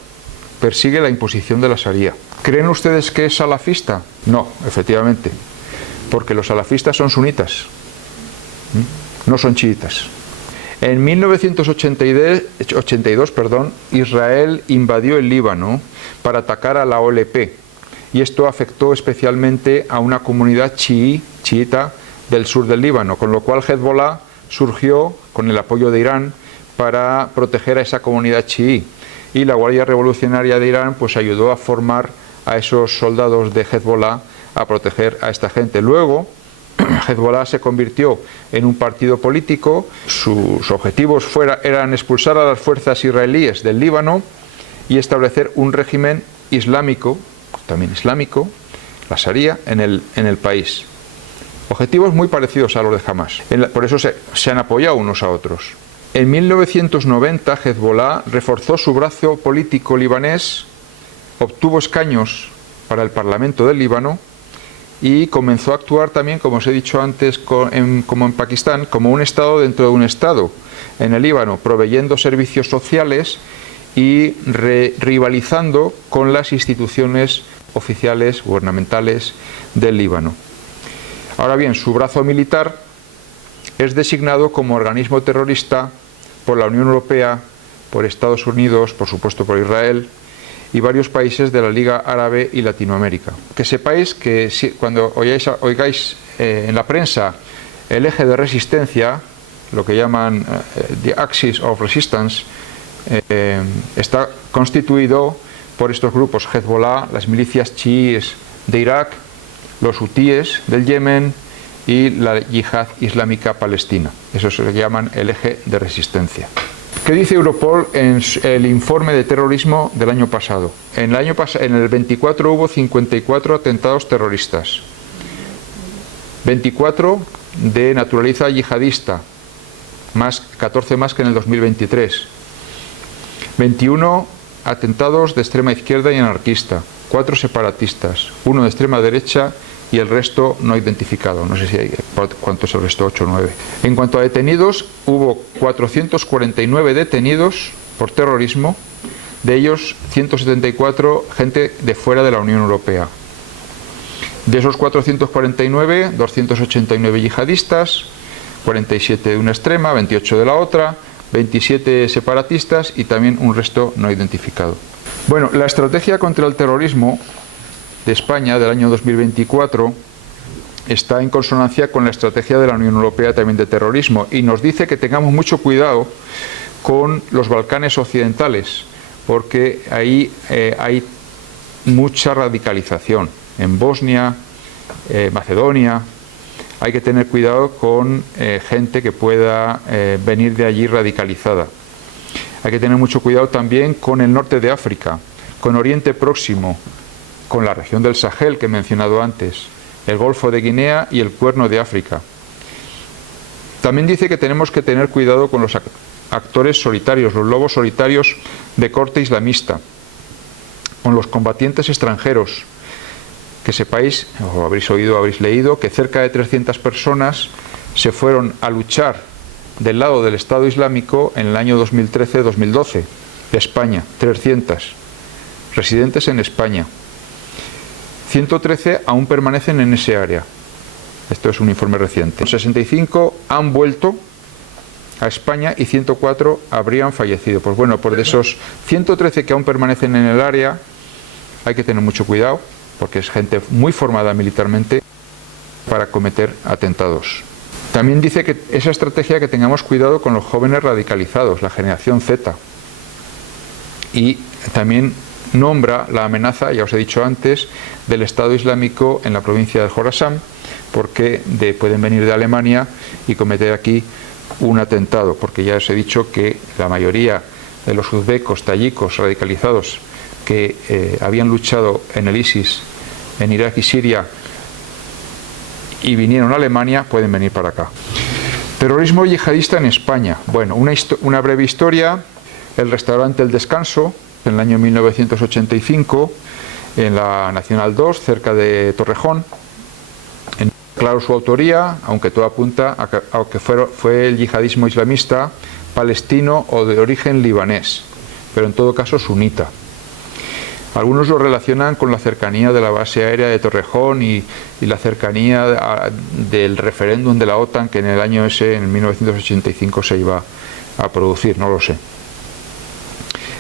Persigue la imposición de la Sharia. ¿Creen ustedes que es salafista? No, efectivamente. Porque los salafistas son sunitas, no son chiitas. En 1982, Israel invadió el Líbano para atacar a la OLP y esto afectó especialmente a una comunidad chiita del sur del Líbano, con lo cual Hezbollah surgió con el apoyo de Irán para proteger a esa comunidad chií, y la Guardia Revolucionaria de Irán pues ayudó a formar a esos soldados de Hezbollah a proteger a esta gente. Luego Hezbollah se convirtió en un partido político. Sus objetivos eran expulsar a las fuerzas israelíes del Líbano y establecer un régimen islámico, también islámico, la Sharia, en el país. Objetivos muy parecidos a los de Hamás. Por eso se han apoyado unos a otros. En 1990 Hezbollah reforzó su brazo político libanés, obtuvo escaños para el Parlamento del Líbano y comenzó a actuar también, como os he dicho antes, como en Pakistán, como un Estado dentro de un Estado en el Líbano, proveyendo servicios sociales y rivalizando con las instituciones oficiales, gubernamentales del Líbano. Ahora bien, su brazo militar es designado como organismo terrorista por la Unión Europea, por Estados Unidos, por supuesto por Israel y varios países de la Liga Árabe y Latinoamérica. Que sepáis que cuando oigáis en la prensa el eje de resistencia, lo que llaman the axis of resistance, está constituido por estos grupos: Hezbollah, las milicias chiíes de Irak, los hutíes del Yemen y la Yihad Islámica Palestina. Eso se llaman el eje de resistencia. ¿Qué dice Europol en el informe de terrorismo del año pasado? En el 24 hubo 54 atentados terroristas, 24 de naturaleza yihadista, 14 más que en el 2023, 21 atentados de extrema izquierda y anarquista, 4 separatistas, 1 de extrema derecha y el resto no identificado. No sé si hay cuánto es el resto, 8 o 9. En cuanto a detenidos, hubo 449 detenidos por terrorismo, de ellos 174 gente de fuera de la Unión Europea. De esos 449, 289 yihadistas, 47 de una extrema, 28 de la otra, 27 separatistas y también un resto no identificado. Bueno, la estrategia contra el terrorismo de España del año 2024 está en consonancia con la estrategia de la Unión Europea también de terrorismo, y nos dice que tengamos mucho cuidado con los Balcanes occidentales, porque ahí hay mucha radicalización. En Bosnia, Macedonia, hay que tener cuidado con gente que pueda venir de allí radicalizada. Hay que tener mucho cuidado también con el norte de África, con Oriente Próximo, con la región del Sahel que he mencionado antes, el Golfo de Guinea y el Cuerno de África. También dice que tenemos que tener cuidado con los actores solitarios, los lobos solitarios de corte islamista, con los combatientes extranjeros. Que sepáis, o habréis oído o habréis leído, que cerca de 300 personas se fueron a luchar del lado del Estado Islámico en el año 2013-2012, de España, 300 residentes en España. 113 aún permanecen en ese área. Esto es un informe reciente. 65 han vuelto a España y 104 habrían fallecido. Pues bueno, por de esos 113 que aún permanecen en el área, hay que tener mucho cuidado, porque es gente muy formada militarmente para cometer atentados. También dice que esa estrategia, que tengamos cuidado con los jóvenes radicalizados, la generación Z. Y también nombra la amenaza, ya os he dicho antes, del Estado Islámico en la provincia de Jorasán, porque pueden venir de Alemania y cometer aquí un atentado, porque ya os he dicho que la mayoría de los uzbecos, tayikos radicalizados que habían luchado en el ISIS en Irak y Siria y vinieron a Alemania, pueden venir para acá. Terrorismo yihadista en España. Bueno, una breve historia. El restaurante El Descanso, en el año 1985, en la Nacional 2, cerca de Torrejón. Claro su autoría, aunque todo apunta a que fue el yihadismo islamista palestino o de origen libanés, pero en todo caso sunita. Algunos lo relacionan con la cercanía de la base aérea de Torrejón y la cercanía del referéndum de la OTAN que en el año ese, en 1985, se iba a producir, no lo sé.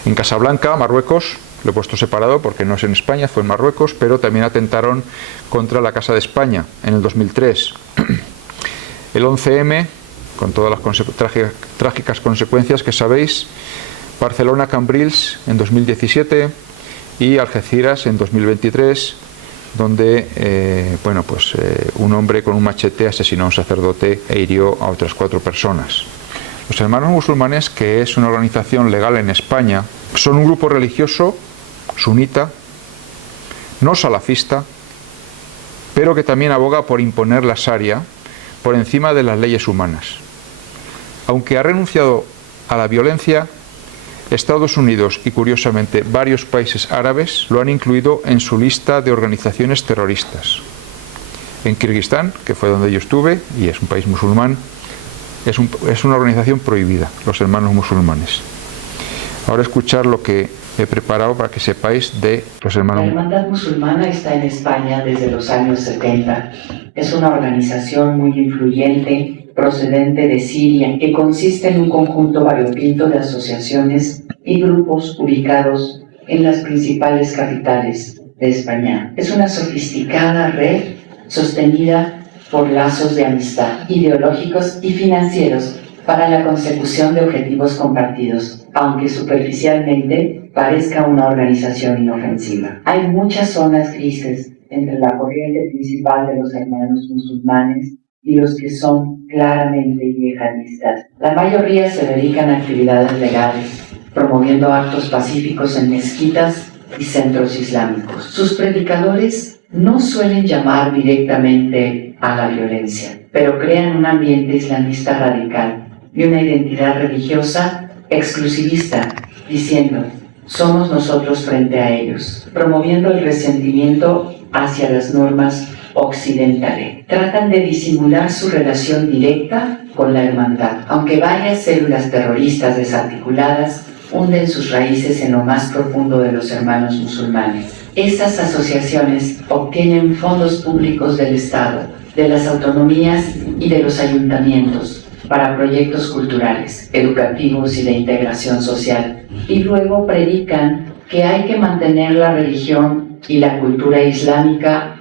En Casablanca, Marruecos, lo he puesto separado porque no es en España, fue en Marruecos, pero también atentaron contra la Casa de España en el 2003. El 11M, con todas las trágicas consecuencias que sabéis. Barcelona, Cambrils en 2017 y Algeciras en 2023, donde un hombre con un machete asesinó a un sacerdote e hirió a otras 4 personas. Los Hermanos Musulmanes, que es una organización legal en España, son un grupo religioso sunita, no salafista, pero que también aboga por imponer la Sharia por encima de las leyes humanas. Aunque ha renunciado a la violencia, Estados Unidos y, curiosamente, varios países árabes lo han incluido en su lista de organizaciones terroristas. En Kirguistán, que fue donde yo estuve, y es un país musulmán, es una organización prohibida, los Hermanos Musulmanes. Ahora escuchar lo que he preparado para que sepáis de los Hermanos. La Hermandad Musulmana está en España desde los años 70. Es una organización muy influyente, procedente de Siria, que consiste en un conjunto variopinto de asociaciones y grupos ubicados en las principales capitales de España. Es una sofisticada red sostenida por lazos de amistad ideológicos y financieros para la consecución de objetivos compartidos, aunque superficialmente parezca una organización inofensiva. Hay muchas zonas grises entre la corriente principal de los hermanos musulmanes y los que son claramente yihadistas. La mayoría se dedican a actividades legales, promoviendo actos pacíficos en mezquitas y centros islámicos. Sus predicadores no suelen llamar directamente a la violencia, pero crean un ambiente islamista radical y una identidad religiosa exclusivista, diciendo: somos nosotros frente a ellos, promoviendo el resentimiento hacia las normas occidentales. Tratan de disimular su relación directa con la hermandad, aunque varias células terroristas desarticuladas hunden sus raíces en lo más profundo de los hermanos musulmanes. Esas asociaciones obtienen fondos públicos del Estado, de las autonomías y de los ayuntamientos para proyectos culturales, educativos y de integración social, y luego predican que hay que mantener la religión y la cultura islámica,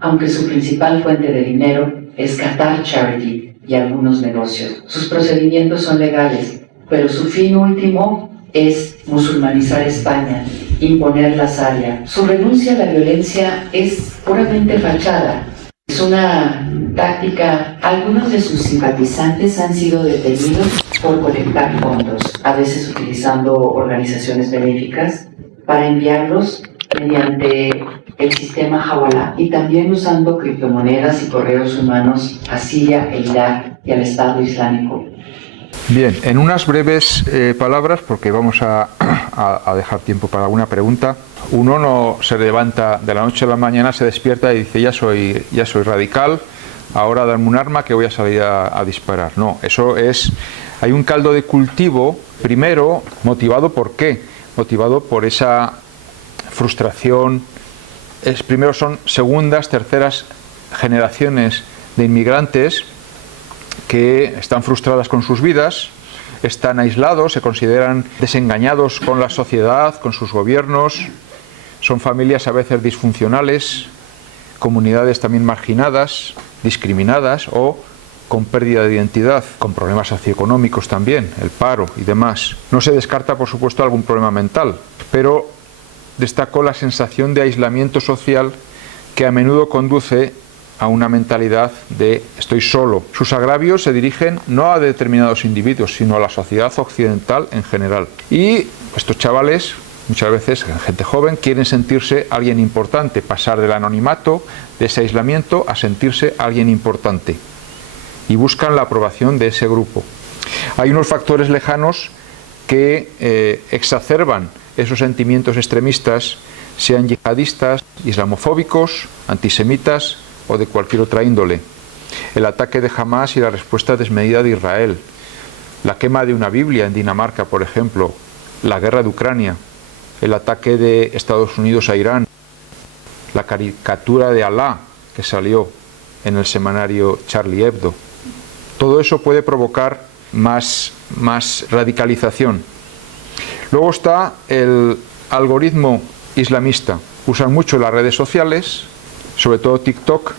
aunque su principal fuente de dinero es Qatar Charity y algunos negocios. Sus procedimientos son legales, pero su fin último es musulmanizar España, imponer la Sharia. Su renuncia a la violencia es puramente fachada. Es una táctica. Algunos de sus simpatizantes han sido detenidos por colectar fondos, a veces utilizando organizaciones benéficas, para enviarlos mediante el sistema Hawala y también usando criptomonedas y correos humanos a Siria e Irak y al Estado Islámico. Bien, en unas breves palabras, porque vamos a dejar tiempo para alguna pregunta. Uno no se levanta de la noche a la mañana, se despierta y dice: ya soy radical, ahora dame un arma que voy a salir a disparar. No, eso es... Hay un caldo de cultivo, primero, motivado ¿por qué? Motivado por esa frustración. Primero son segundas, terceras generaciones de inmigrantes que están frustradas con sus vidas, están aislados, se consideran desengañados con la sociedad, con sus gobiernos, son familias a veces disfuncionales, comunidades también marginadas, discriminadas o con pérdida de identidad, con problemas socioeconómicos también, el paro y demás. No se descarta, por supuesto, algún problema mental, pero destacó la sensación de aislamiento social que a menudo conduce a una mentalidad de estoy solo. Sus agravios se dirigen no a determinados individuos, sino a la sociedad occidental en general. Y estos chavales, muchas veces gente joven, quieren sentirse alguien importante, pasar del anonimato, de ese aislamiento, a sentirse alguien importante. Y buscan la aprobación de ese grupo. Hay unos factores lejanos que exacerban esos sentimientos extremistas, sean yihadistas, islamofóbicos, antisemitas o de cualquier otra índole. El ataque de Hamas y la respuesta desmedida de Israel, la quema de una Biblia en Dinamarca, por ejemplo, la guerra de Ucrania, el ataque de Estados Unidos a Irán, la caricatura de Alá que salió en el semanario Charlie Hebdo. Todo eso puede provocar más radicalización. Luego está el algoritmo islamista. Usan mucho las redes sociales, sobre todo TikTok,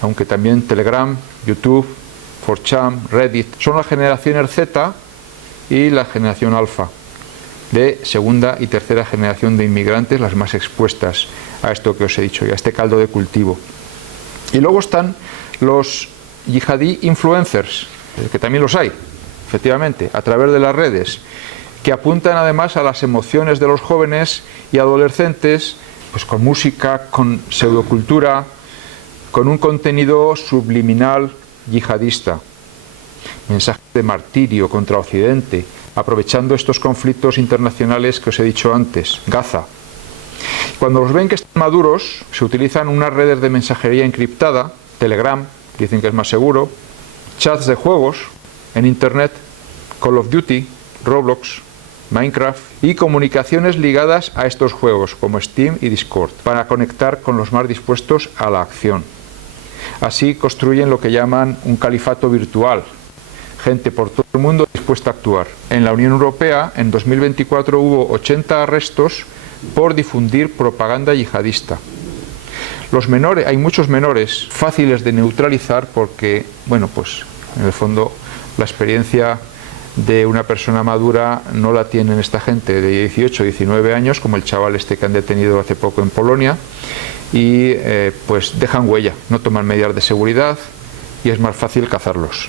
aunque también Telegram, YouTube, 4chan, Reddit. Son las generaciones Z y la generación Alfa, de segunda y tercera generación de inmigrantes, las más expuestas a esto que os he dicho y a este caldo de cultivo. Y luego están los yihadí influencers, que también los hay, efectivamente, a través de las redes, que apuntan además a las emociones de los jóvenes y adolescentes, pues con música, con pseudocultura, con un contenido subliminal yihadista, mensajes de martirio contra Occidente, aprovechando estos conflictos internacionales que os he dicho antes, Gaza. Cuando los ven que están maduros, se utilizan unas redes de mensajería encriptada, Telegram, dicen que es más seguro, chats de juegos en Internet, Call of Duty, Roblox, Minecraft y comunicaciones ligadas a estos juegos como Steam y Discord para conectar con los más dispuestos a la acción. Así construyen lo que llaman un califato virtual, gente por todo el mundo dispuesta a actuar. En la Unión Europea en 2024 hubo 80 arrestos por difundir propaganda yihadista. Los menores, hay muchos menores fáciles de neutralizar porque, bueno, pues en el fondo La experiencia de una persona madura no la tienen esta gente de 18 o 19 años, como el chaval este que han detenido hace poco en Polonia, y pues dejan huella, no toman medidas de seguridad y es más fácil cazarlos.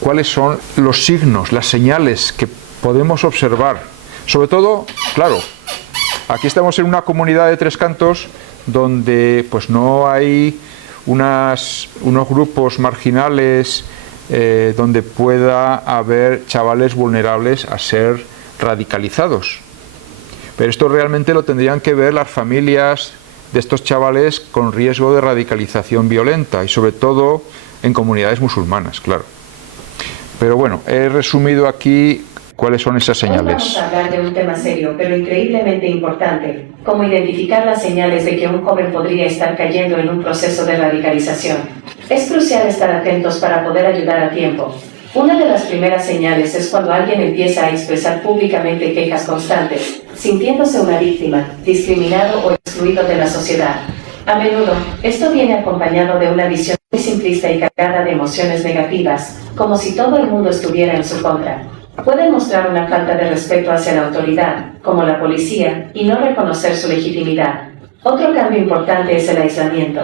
¿Cuáles son los signos, las señales que podemos observar? Sobre todo, claro, aquí estamos en una comunidad de Tres Cantos donde pues no hay unos grupos marginales donde pueda haber chavales vulnerables a ser radicalizados. Pero esto realmente lo tendrían que ver las familias de estos chavales con riesgo de radicalización violenta y sobre todo en comunidades musulmanas, claro. Pero bueno, he resumido aquí cuáles son esas señales. Hoy vamos a hablar de un tema serio, pero increíblemente importante, como identificar las señales de que un joven podría estar cayendo en un proceso de radicalización. Es crucial estar atentos para poder ayudar a tiempo. Una de las primeras señales es cuando alguien empieza a expresar públicamente quejas constantes, sintiéndose una víctima, discriminado o excluido de la sociedad. A menudo, esto viene acompañado de una visión muy simplista y cargada de emociones negativas, como si todo el mundo estuviera en su contra. Pueden mostrar una falta de respeto hacia la autoridad, como la policía, y no reconocer su legitimidad. Otro cambio importante es el aislamiento.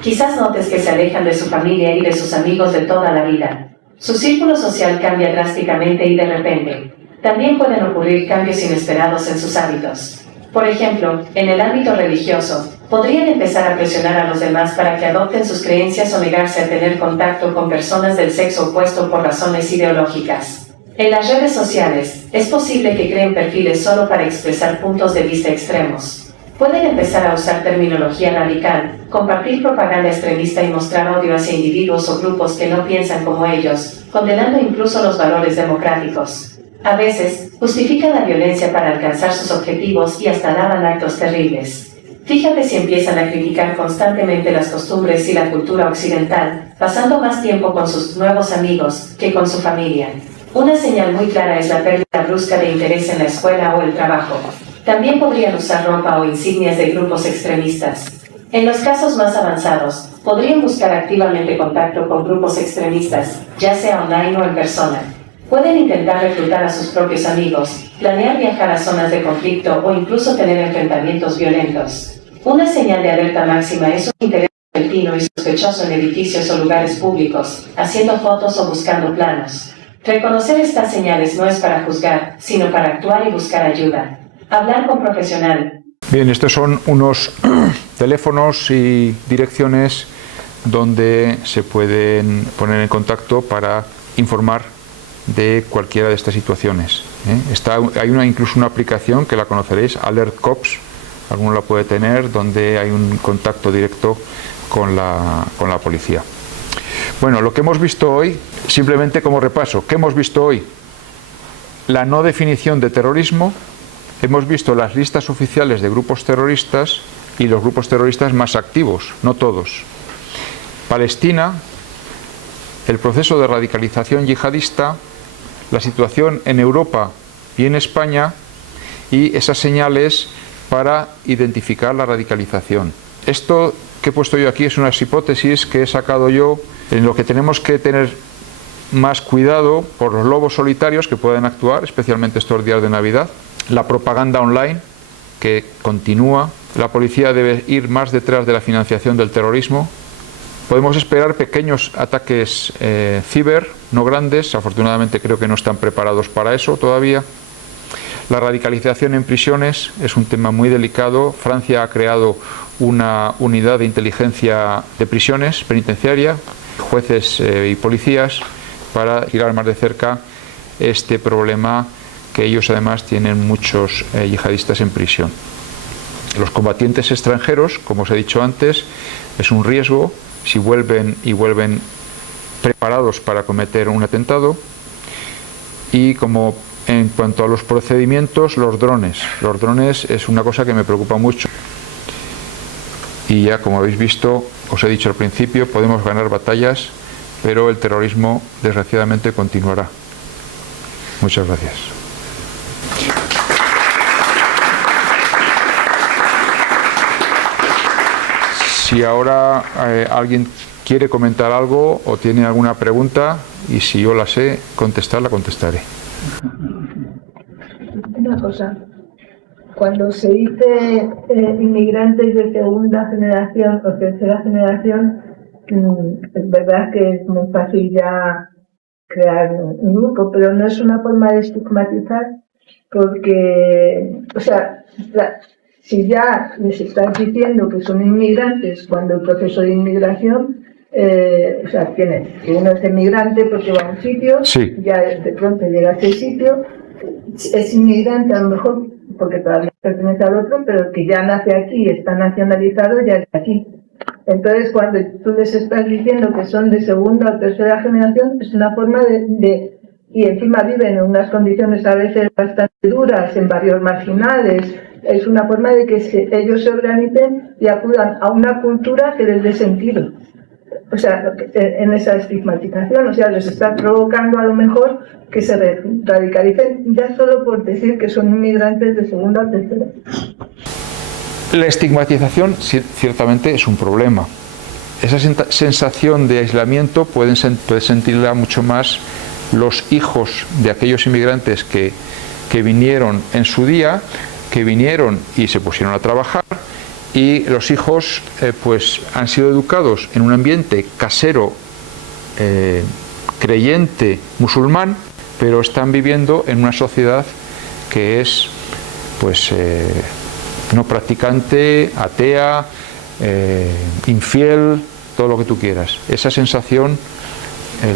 Quizás notes que se alejan de su familia y de sus amigos de toda la vida. Su círculo social cambia drásticamente y de repente. También pueden ocurrir cambios inesperados en sus hábitos. Por ejemplo, en el ámbito religioso, podrían empezar a presionar a los demás para que adopten sus creencias o negarse a tener contacto con personas del sexo opuesto por razones ideológicas. En las redes sociales, es posible que creen perfiles solo para expresar puntos de vista extremos. Pueden empezar a usar terminología radical, compartir propaganda extremista y mostrar odio hacia individuos o grupos que no piensan como ellos, condenando incluso los valores democráticos. A veces, justifican la violencia para alcanzar sus objetivos y hasta alaban actos terribles. Fíjate si empiezan a criticar constantemente las costumbres y la cultura occidental, pasando más tiempo con sus nuevos amigos que con su familia. Una señal muy clara es la pérdida brusca de interés en la escuela o el trabajo. También podrían usar ropa o insignias de grupos extremistas. En los casos más avanzados, podrían buscar activamente contacto con grupos extremistas, ya sea online o en persona. Pueden intentar reclutar a sus propios amigos, planear viajar a zonas de conflicto o incluso tener enfrentamientos violentos. Una señal de alerta máxima es un interés repentino y sospechoso en edificios o lugares públicos, haciendo fotos o buscando planos. Reconocer estas señales no es para juzgar, sino para actuar y buscar ayuda. Hablar con profesional. Bien, estos son unos teléfonos y direcciones donde se pueden poner en contacto para informar de cualquiera de estas situaciones. Hay incluso una aplicación que la conoceréis, Alert Cops, alguno la puede tener, donde hay un contacto directo con la policía. Bueno, lo que hemos visto hoy, simplemente como repaso, ¿qué hemos visto hoy? La no definición de terrorismo, hemos visto las listas oficiales de grupos terroristas y los grupos terroristas más activos, no todos. Palestina, el proceso de radicalización yihadista, la situación en Europa y en España y esas señales para identificar la radicalización. Esto que he puesto yo aquí es unas hipótesis que he sacado yo en lo que tenemos que tener más cuidado por los lobos solitarios que pueden actuar, especialmente estos días de Navidad, la propaganda online que continúa, la policía debe ir más detrás de la financiación del terrorismo. Podemos esperar pequeños ataques ciber, no grandes, afortunadamente creo que no están preparados para eso todavía. La radicalización en prisiones es un tema muy delicado. Francia ha creado una unidad de inteligencia de prisiones penitenciaria, jueces y policías, para girar más de cerca este problema que ellos además tienen muchos yihadistas en prisión. Los combatientes extranjeros, como os he dicho antes, es un riesgo si vuelven preparados para cometer un atentado. Y como en cuanto a los procedimientos, los drones es una cosa que me preocupa mucho. Y ya como habéis visto, os he dicho al principio, podemos ganar batallas, pero el terrorismo desgraciadamente continuará. Muchas gracias. Si ahora alguien quiere comentar algo o tiene alguna pregunta, y si yo la sé contestar, la contestaré. Una cosa, cuando se dice inmigrantes de segunda generación o tercera generación, es verdad que es muy fácil ya crear un grupo, pero no es una forma de estigmatizar, porque, o sea, si ya les estás diciendo que son inmigrantes cuando el proceso de inmigración, o sea, que uno es inmigrante porque va a un sitio, sí, ya de pronto llega a ese sitio, es inmigrante a lo mejor porque todavía pertenece al otro, pero que ya nace aquí, está nacionalizado, ya es aquí. Entonces, cuando tú les estás diciendo que son de segunda o tercera generación, es una forma y encima viven en unas condiciones a veces bastante duras, en barrios marginales, es una forma de que ellos se organicen y acudan a una cultura que les dé sentido. O sea, en esa estigmatización, o sea, les está provocando a lo mejor que se radicalicen ya solo por decir que son inmigrantes de segunda o tercera. La estigmatización ciertamente es un problema. Esa sensación de aislamiento pueden sentirla mucho más los hijos de aquellos inmigrantes que vinieron en su día, que vinieron y se pusieron a trabajar, y los hijos pues han sido educados en un ambiente casero, creyente, musulmán, pero están viviendo en una sociedad que es pues no practicante, atea, infiel, todo lo que tú quieras. Esa sensación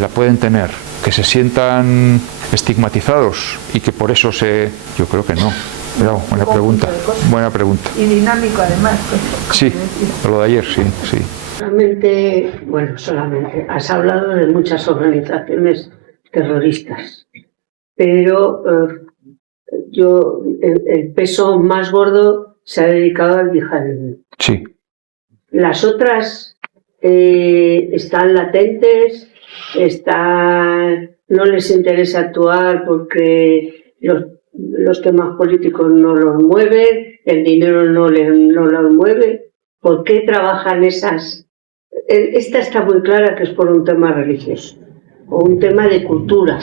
la pueden tener, que se sientan estigmatizados y que por eso yo creo que no. Pero buena pregunta, buena pregunta. Y dinámico además. Sí, lo de ayer, sí. Solamente, has hablado de muchas organizaciones terroristas, pero el peso más gordo se ha dedicado al yihadismo. Sí. Las otras están latentes, no les interesa actuar porque los temas políticos no los mueven, el dinero no los mueve. ¿Por qué trabajan esas? Esta está muy clara que es por un tema religioso o un tema de cultura.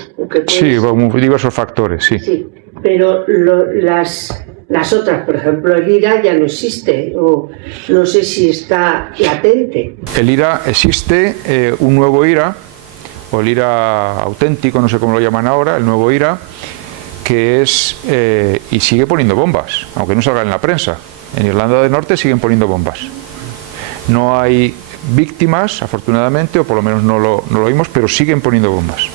Sí, diversos factores, sí. Sí, pero las otras, por ejemplo, el IRA ya no existe, o no sé si está latente. El IRA existe, un nuevo IRA, o el IRA auténtico, no sé cómo lo llaman ahora, el nuevo IRA, que es, y sigue poniendo bombas, aunque no salga en la prensa. En Irlanda del Norte siguen poniendo bombas. No hay víctimas, afortunadamente, o por lo menos no lo oímos, pero siguen poniendo bombas.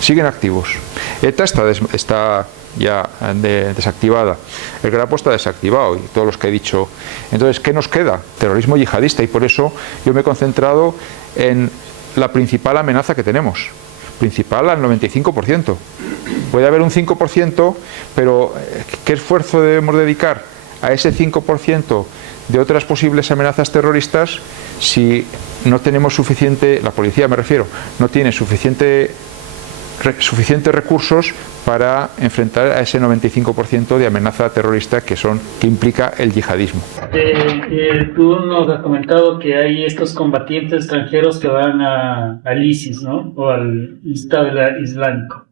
Siguen activos. ETA está ya desactivada. El Grapo está desactivado, y todos los que he dicho. Entonces, ¿qué nos queda? Terrorismo yihadista, y por eso yo me he concentrado en la principal amenaza que tenemos. Principal al 95%. Puede haber un 5%, pero ¿qué esfuerzo debemos dedicar a ese 5% de otras posibles amenazas terroristas si no tenemos suficiente, la policía me refiero, no tiene suficientes recursos para enfrentar a ese 95% de amenaza terrorista que implica el yihadismo? Tú nos has comentado que hay estos combatientes extranjeros que van al ISIS, ¿no? O al Estado Islámico.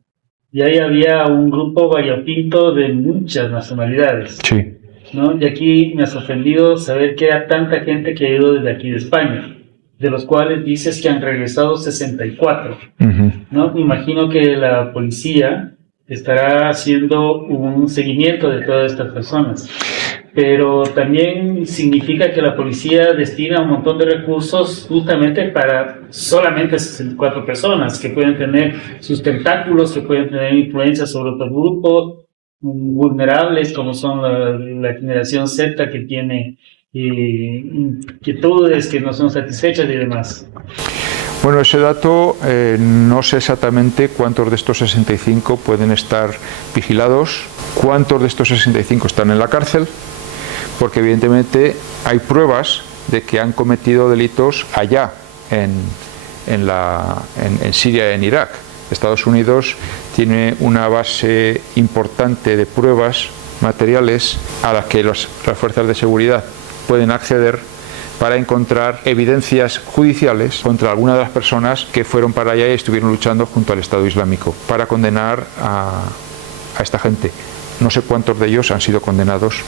Y ahí había un grupo variopinto de muchas nacionalidades. Sí. ¿No? Y aquí me ha sorprendido saber que hay tanta gente que ha ido desde aquí de España, de los cuales dices que han regresado 64. ¿No? Imagino que la policía estará haciendo un seguimiento de todas estas personas, pero también significa que la policía destina un montón de recursos justamente para solamente 64 personas que pueden tener sus tentáculos, que pueden tener influencia sobre otros grupos vulnerables como son la generación Z, que tiene inquietudes que no son satisfechas y demás. Bueno, ese dato no sé exactamente cuántos de estos 65 pueden estar vigilados, cuántos de estos 65 están en la cárcel, porque evidentemente hay pruebas de que han cometido delitos allá en Siria y en Irak. Estados Unidos tiene una base importante de pruebas materiales a las que las fuerzas de seguridad pueden acceder para encontrar evidencias judiciales contra alguna de las personas que fueron para allá y estuvieron luchando junto al Estado Islámico para condenar a esta gente. No sé cuántos de ellos han sido condenados,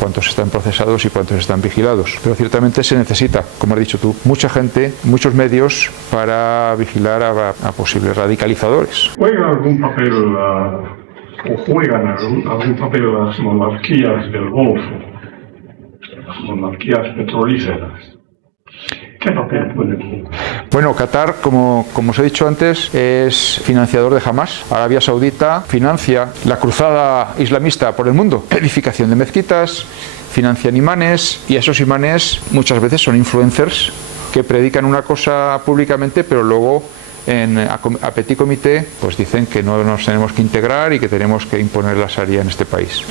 cuántos están procesados y cuántos están vigilados. Pero ciertamente se necesita, como has dicho tú, mucha gente, muchos medios para vigilar a posibles radicalizadores. ¿Juegan algún papel algún papel las monarquías del Golfo, las monarquías petrolíferas? ¿Qué papel pueden jugar? Bueno, Qatar, como os he dicho antes, es financiador de Hamas. Arabia Saudita financia la cruzada islamista por el mundo. Edificación de mezquitas, financian imanes, y esos imanes muchas veces son influencers que predican una cosa públicamente, pero luego a petit comité pues dicen que no nos tenemos que integrar y que tenemos que imponer la Sharia en este país.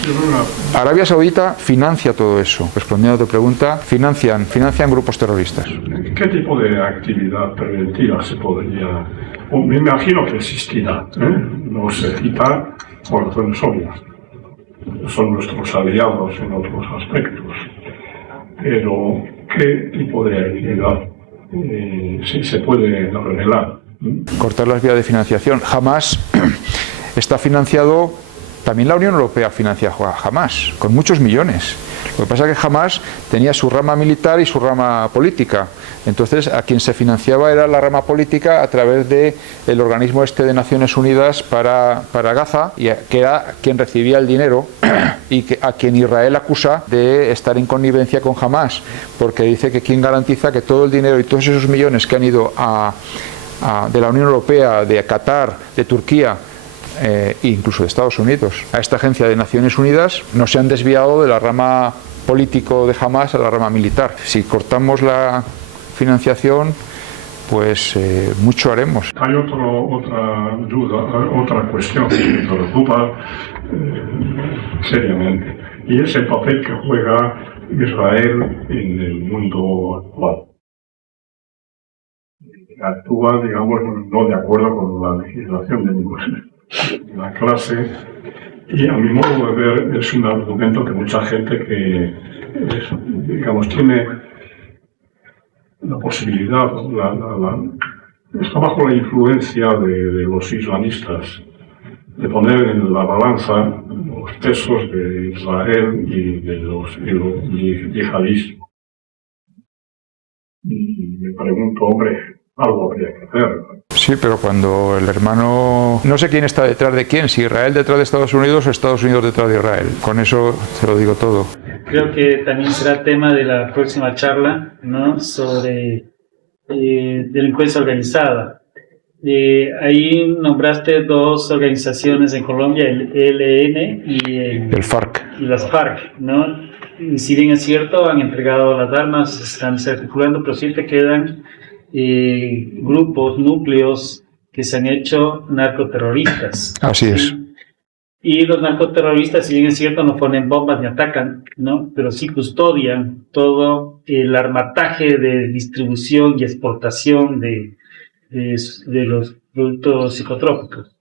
Arabia Saudita financia todo eso. Respondiendo a tu pregunta, financian grupos terroristas. ¿Qué tipo de actividad preventiva se podría...? Me imagino que existirá, no se cita por razones obvias. Son nuestros aliados en otros aspectos. Pero, ¿qué tipo de actividad sí se puede revelar? Cortar las vías de financiación. Hamas está financiado, también la Unión Europea financia a Hamas, con muchos millones. Lo que pasa es que Hamas tenía su rama militar y su rama política. Entonces, a quien se financiaba era la rama política a través del organismo de Naciones Unidas para Gaza, que era quien recibía el dinero y a quien Israel acusa de estar en connivencia con Hamas, porque dice que quien garantiza que todo el dinero y todos esos millones que han ido de la Unión Europea, de Qatar, de Turquía e incluso de Estados Unidos a esta agencia de Naciones Unidas no se han desviado de la rama político de Hamas a la rama militar. Si cortamos la financiación, pues mucho haremos. Hay otra duda, otra cuestión que me preocupa seriamente, y es el papel que juega Israel en el mundo actual. Actúa, digamos, no de acuerdo con la legislación de la clase, y a mi modo de ver es un argumento que mucha gente que, digamos, tiene la posibilidad, está bajo la influencia de los islamistas, de poner en la balanza los pesos de Israel y de los yihadistas. Y me pregunto, hombre, algo habría que hacer. Sí, pero cuando el hermano... No sé quién está detrás de quién, si Israel detrás de Estados Unidos o Estados Unidos detrás de Israel. Con eso te lo digo todo. Creo que también será tema de la próxima charla, ¿no? Sobre delincuencia organizada. Ahí nombraste dos organizaciones en Colombia, el ELN y el FARC. Y las FARC, ¿no? Y si bien es cierto, han entregado las armas, están circulando, pero siempre quedan grupos, núcleos que se han hecho narcoterroristas. Así es. Y los narcoterroristas, si bien es cierto, no ponen bombas ni atacan, ¿no? Pero sí custodian todo el armataje de distribución y exportación de los productos psicotrópicos.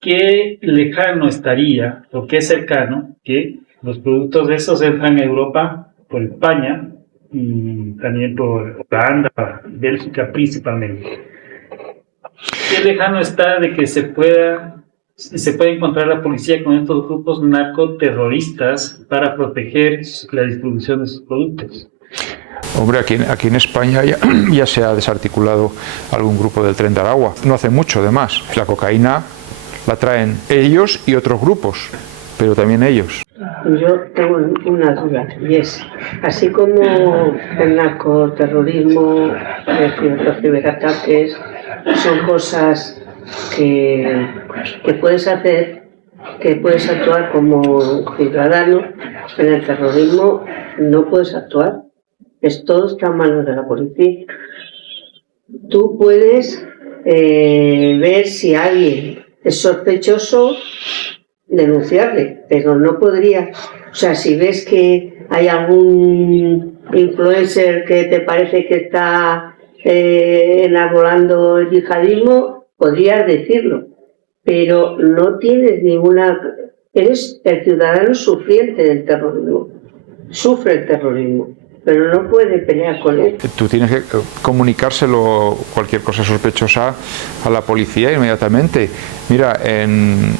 ¿Qué lejano estaría, o qué cercano, que los productos de esos entran a Europa por España y también por Holanda, Bélgica principalmente? ¿Qué lejano está de que se puede encontrar la policía con estos grupos narcoterroristas para proteger la distribución de sus productos? Hombre, aquí en España ya se ha desarticulado algún grupo del Tren de Aragua. No hace mucho, además. La cocaína la traen ellos y otros grupos, pero también ellos. Yo tengo una duda, y es, así como el narcoterrorismo, los ciberataques, son cosas que puedes hacer, que puedes actuar como ciudadano, en el terrorismo no puedes actuar. Todo está en manos de la policía. Tú puedes ver si alguien es sospechoso, denunciarle, pero no podría. O sea, si ves que hay algún influencer que te parece que está enarbolando el yihadismo, podrías decirlo, pero no tienes ninguna... Eres el ciudadano sufriente del terrorismo, sufre el terrorismo. pero no puede pelear con él. Tú tienes que comunicárselo, cualquier cosa sospechosa, a la policía inmediatamente. Mira, en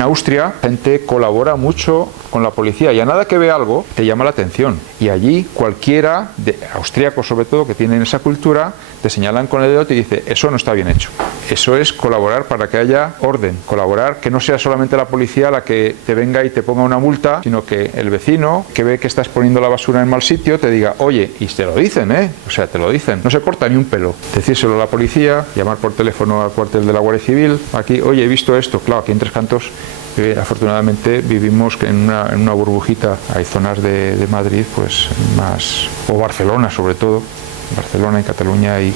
Austria la gente colabora mucho con la policía y a nada que ve algo te llama la atención. Y allí cualquiera, austríacos sobre todo, que tienen esa cultura, te señalan con el dedo y te dice, eso no está bien hecho. Eso es colaborar para que haya orden, colaborar, que no sea solamente la policía la que te venga y te ponga una multa, sino que el vecino que ve que estás poniendo la basura en mal sitio te diga, oye, y te lo dicen, o sea, te lo dicen, no se corta ni un pelo. Decírselo a la policía, llamar por teléfono al cuartel de la Guardia Civil, aquí, oye, he visto esto, claro, aquí en Tres Cantos afortunadamente vivimos en una burbujita. Hay zonas de Madrid, pues más, o Barcelona sobre todo, Barcelona y Cataluña hay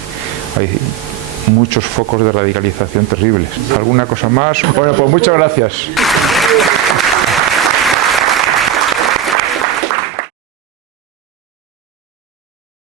muchos focos de radicalización terribles. ¿Alguna cosa más? Bueno, pues muchas gracias.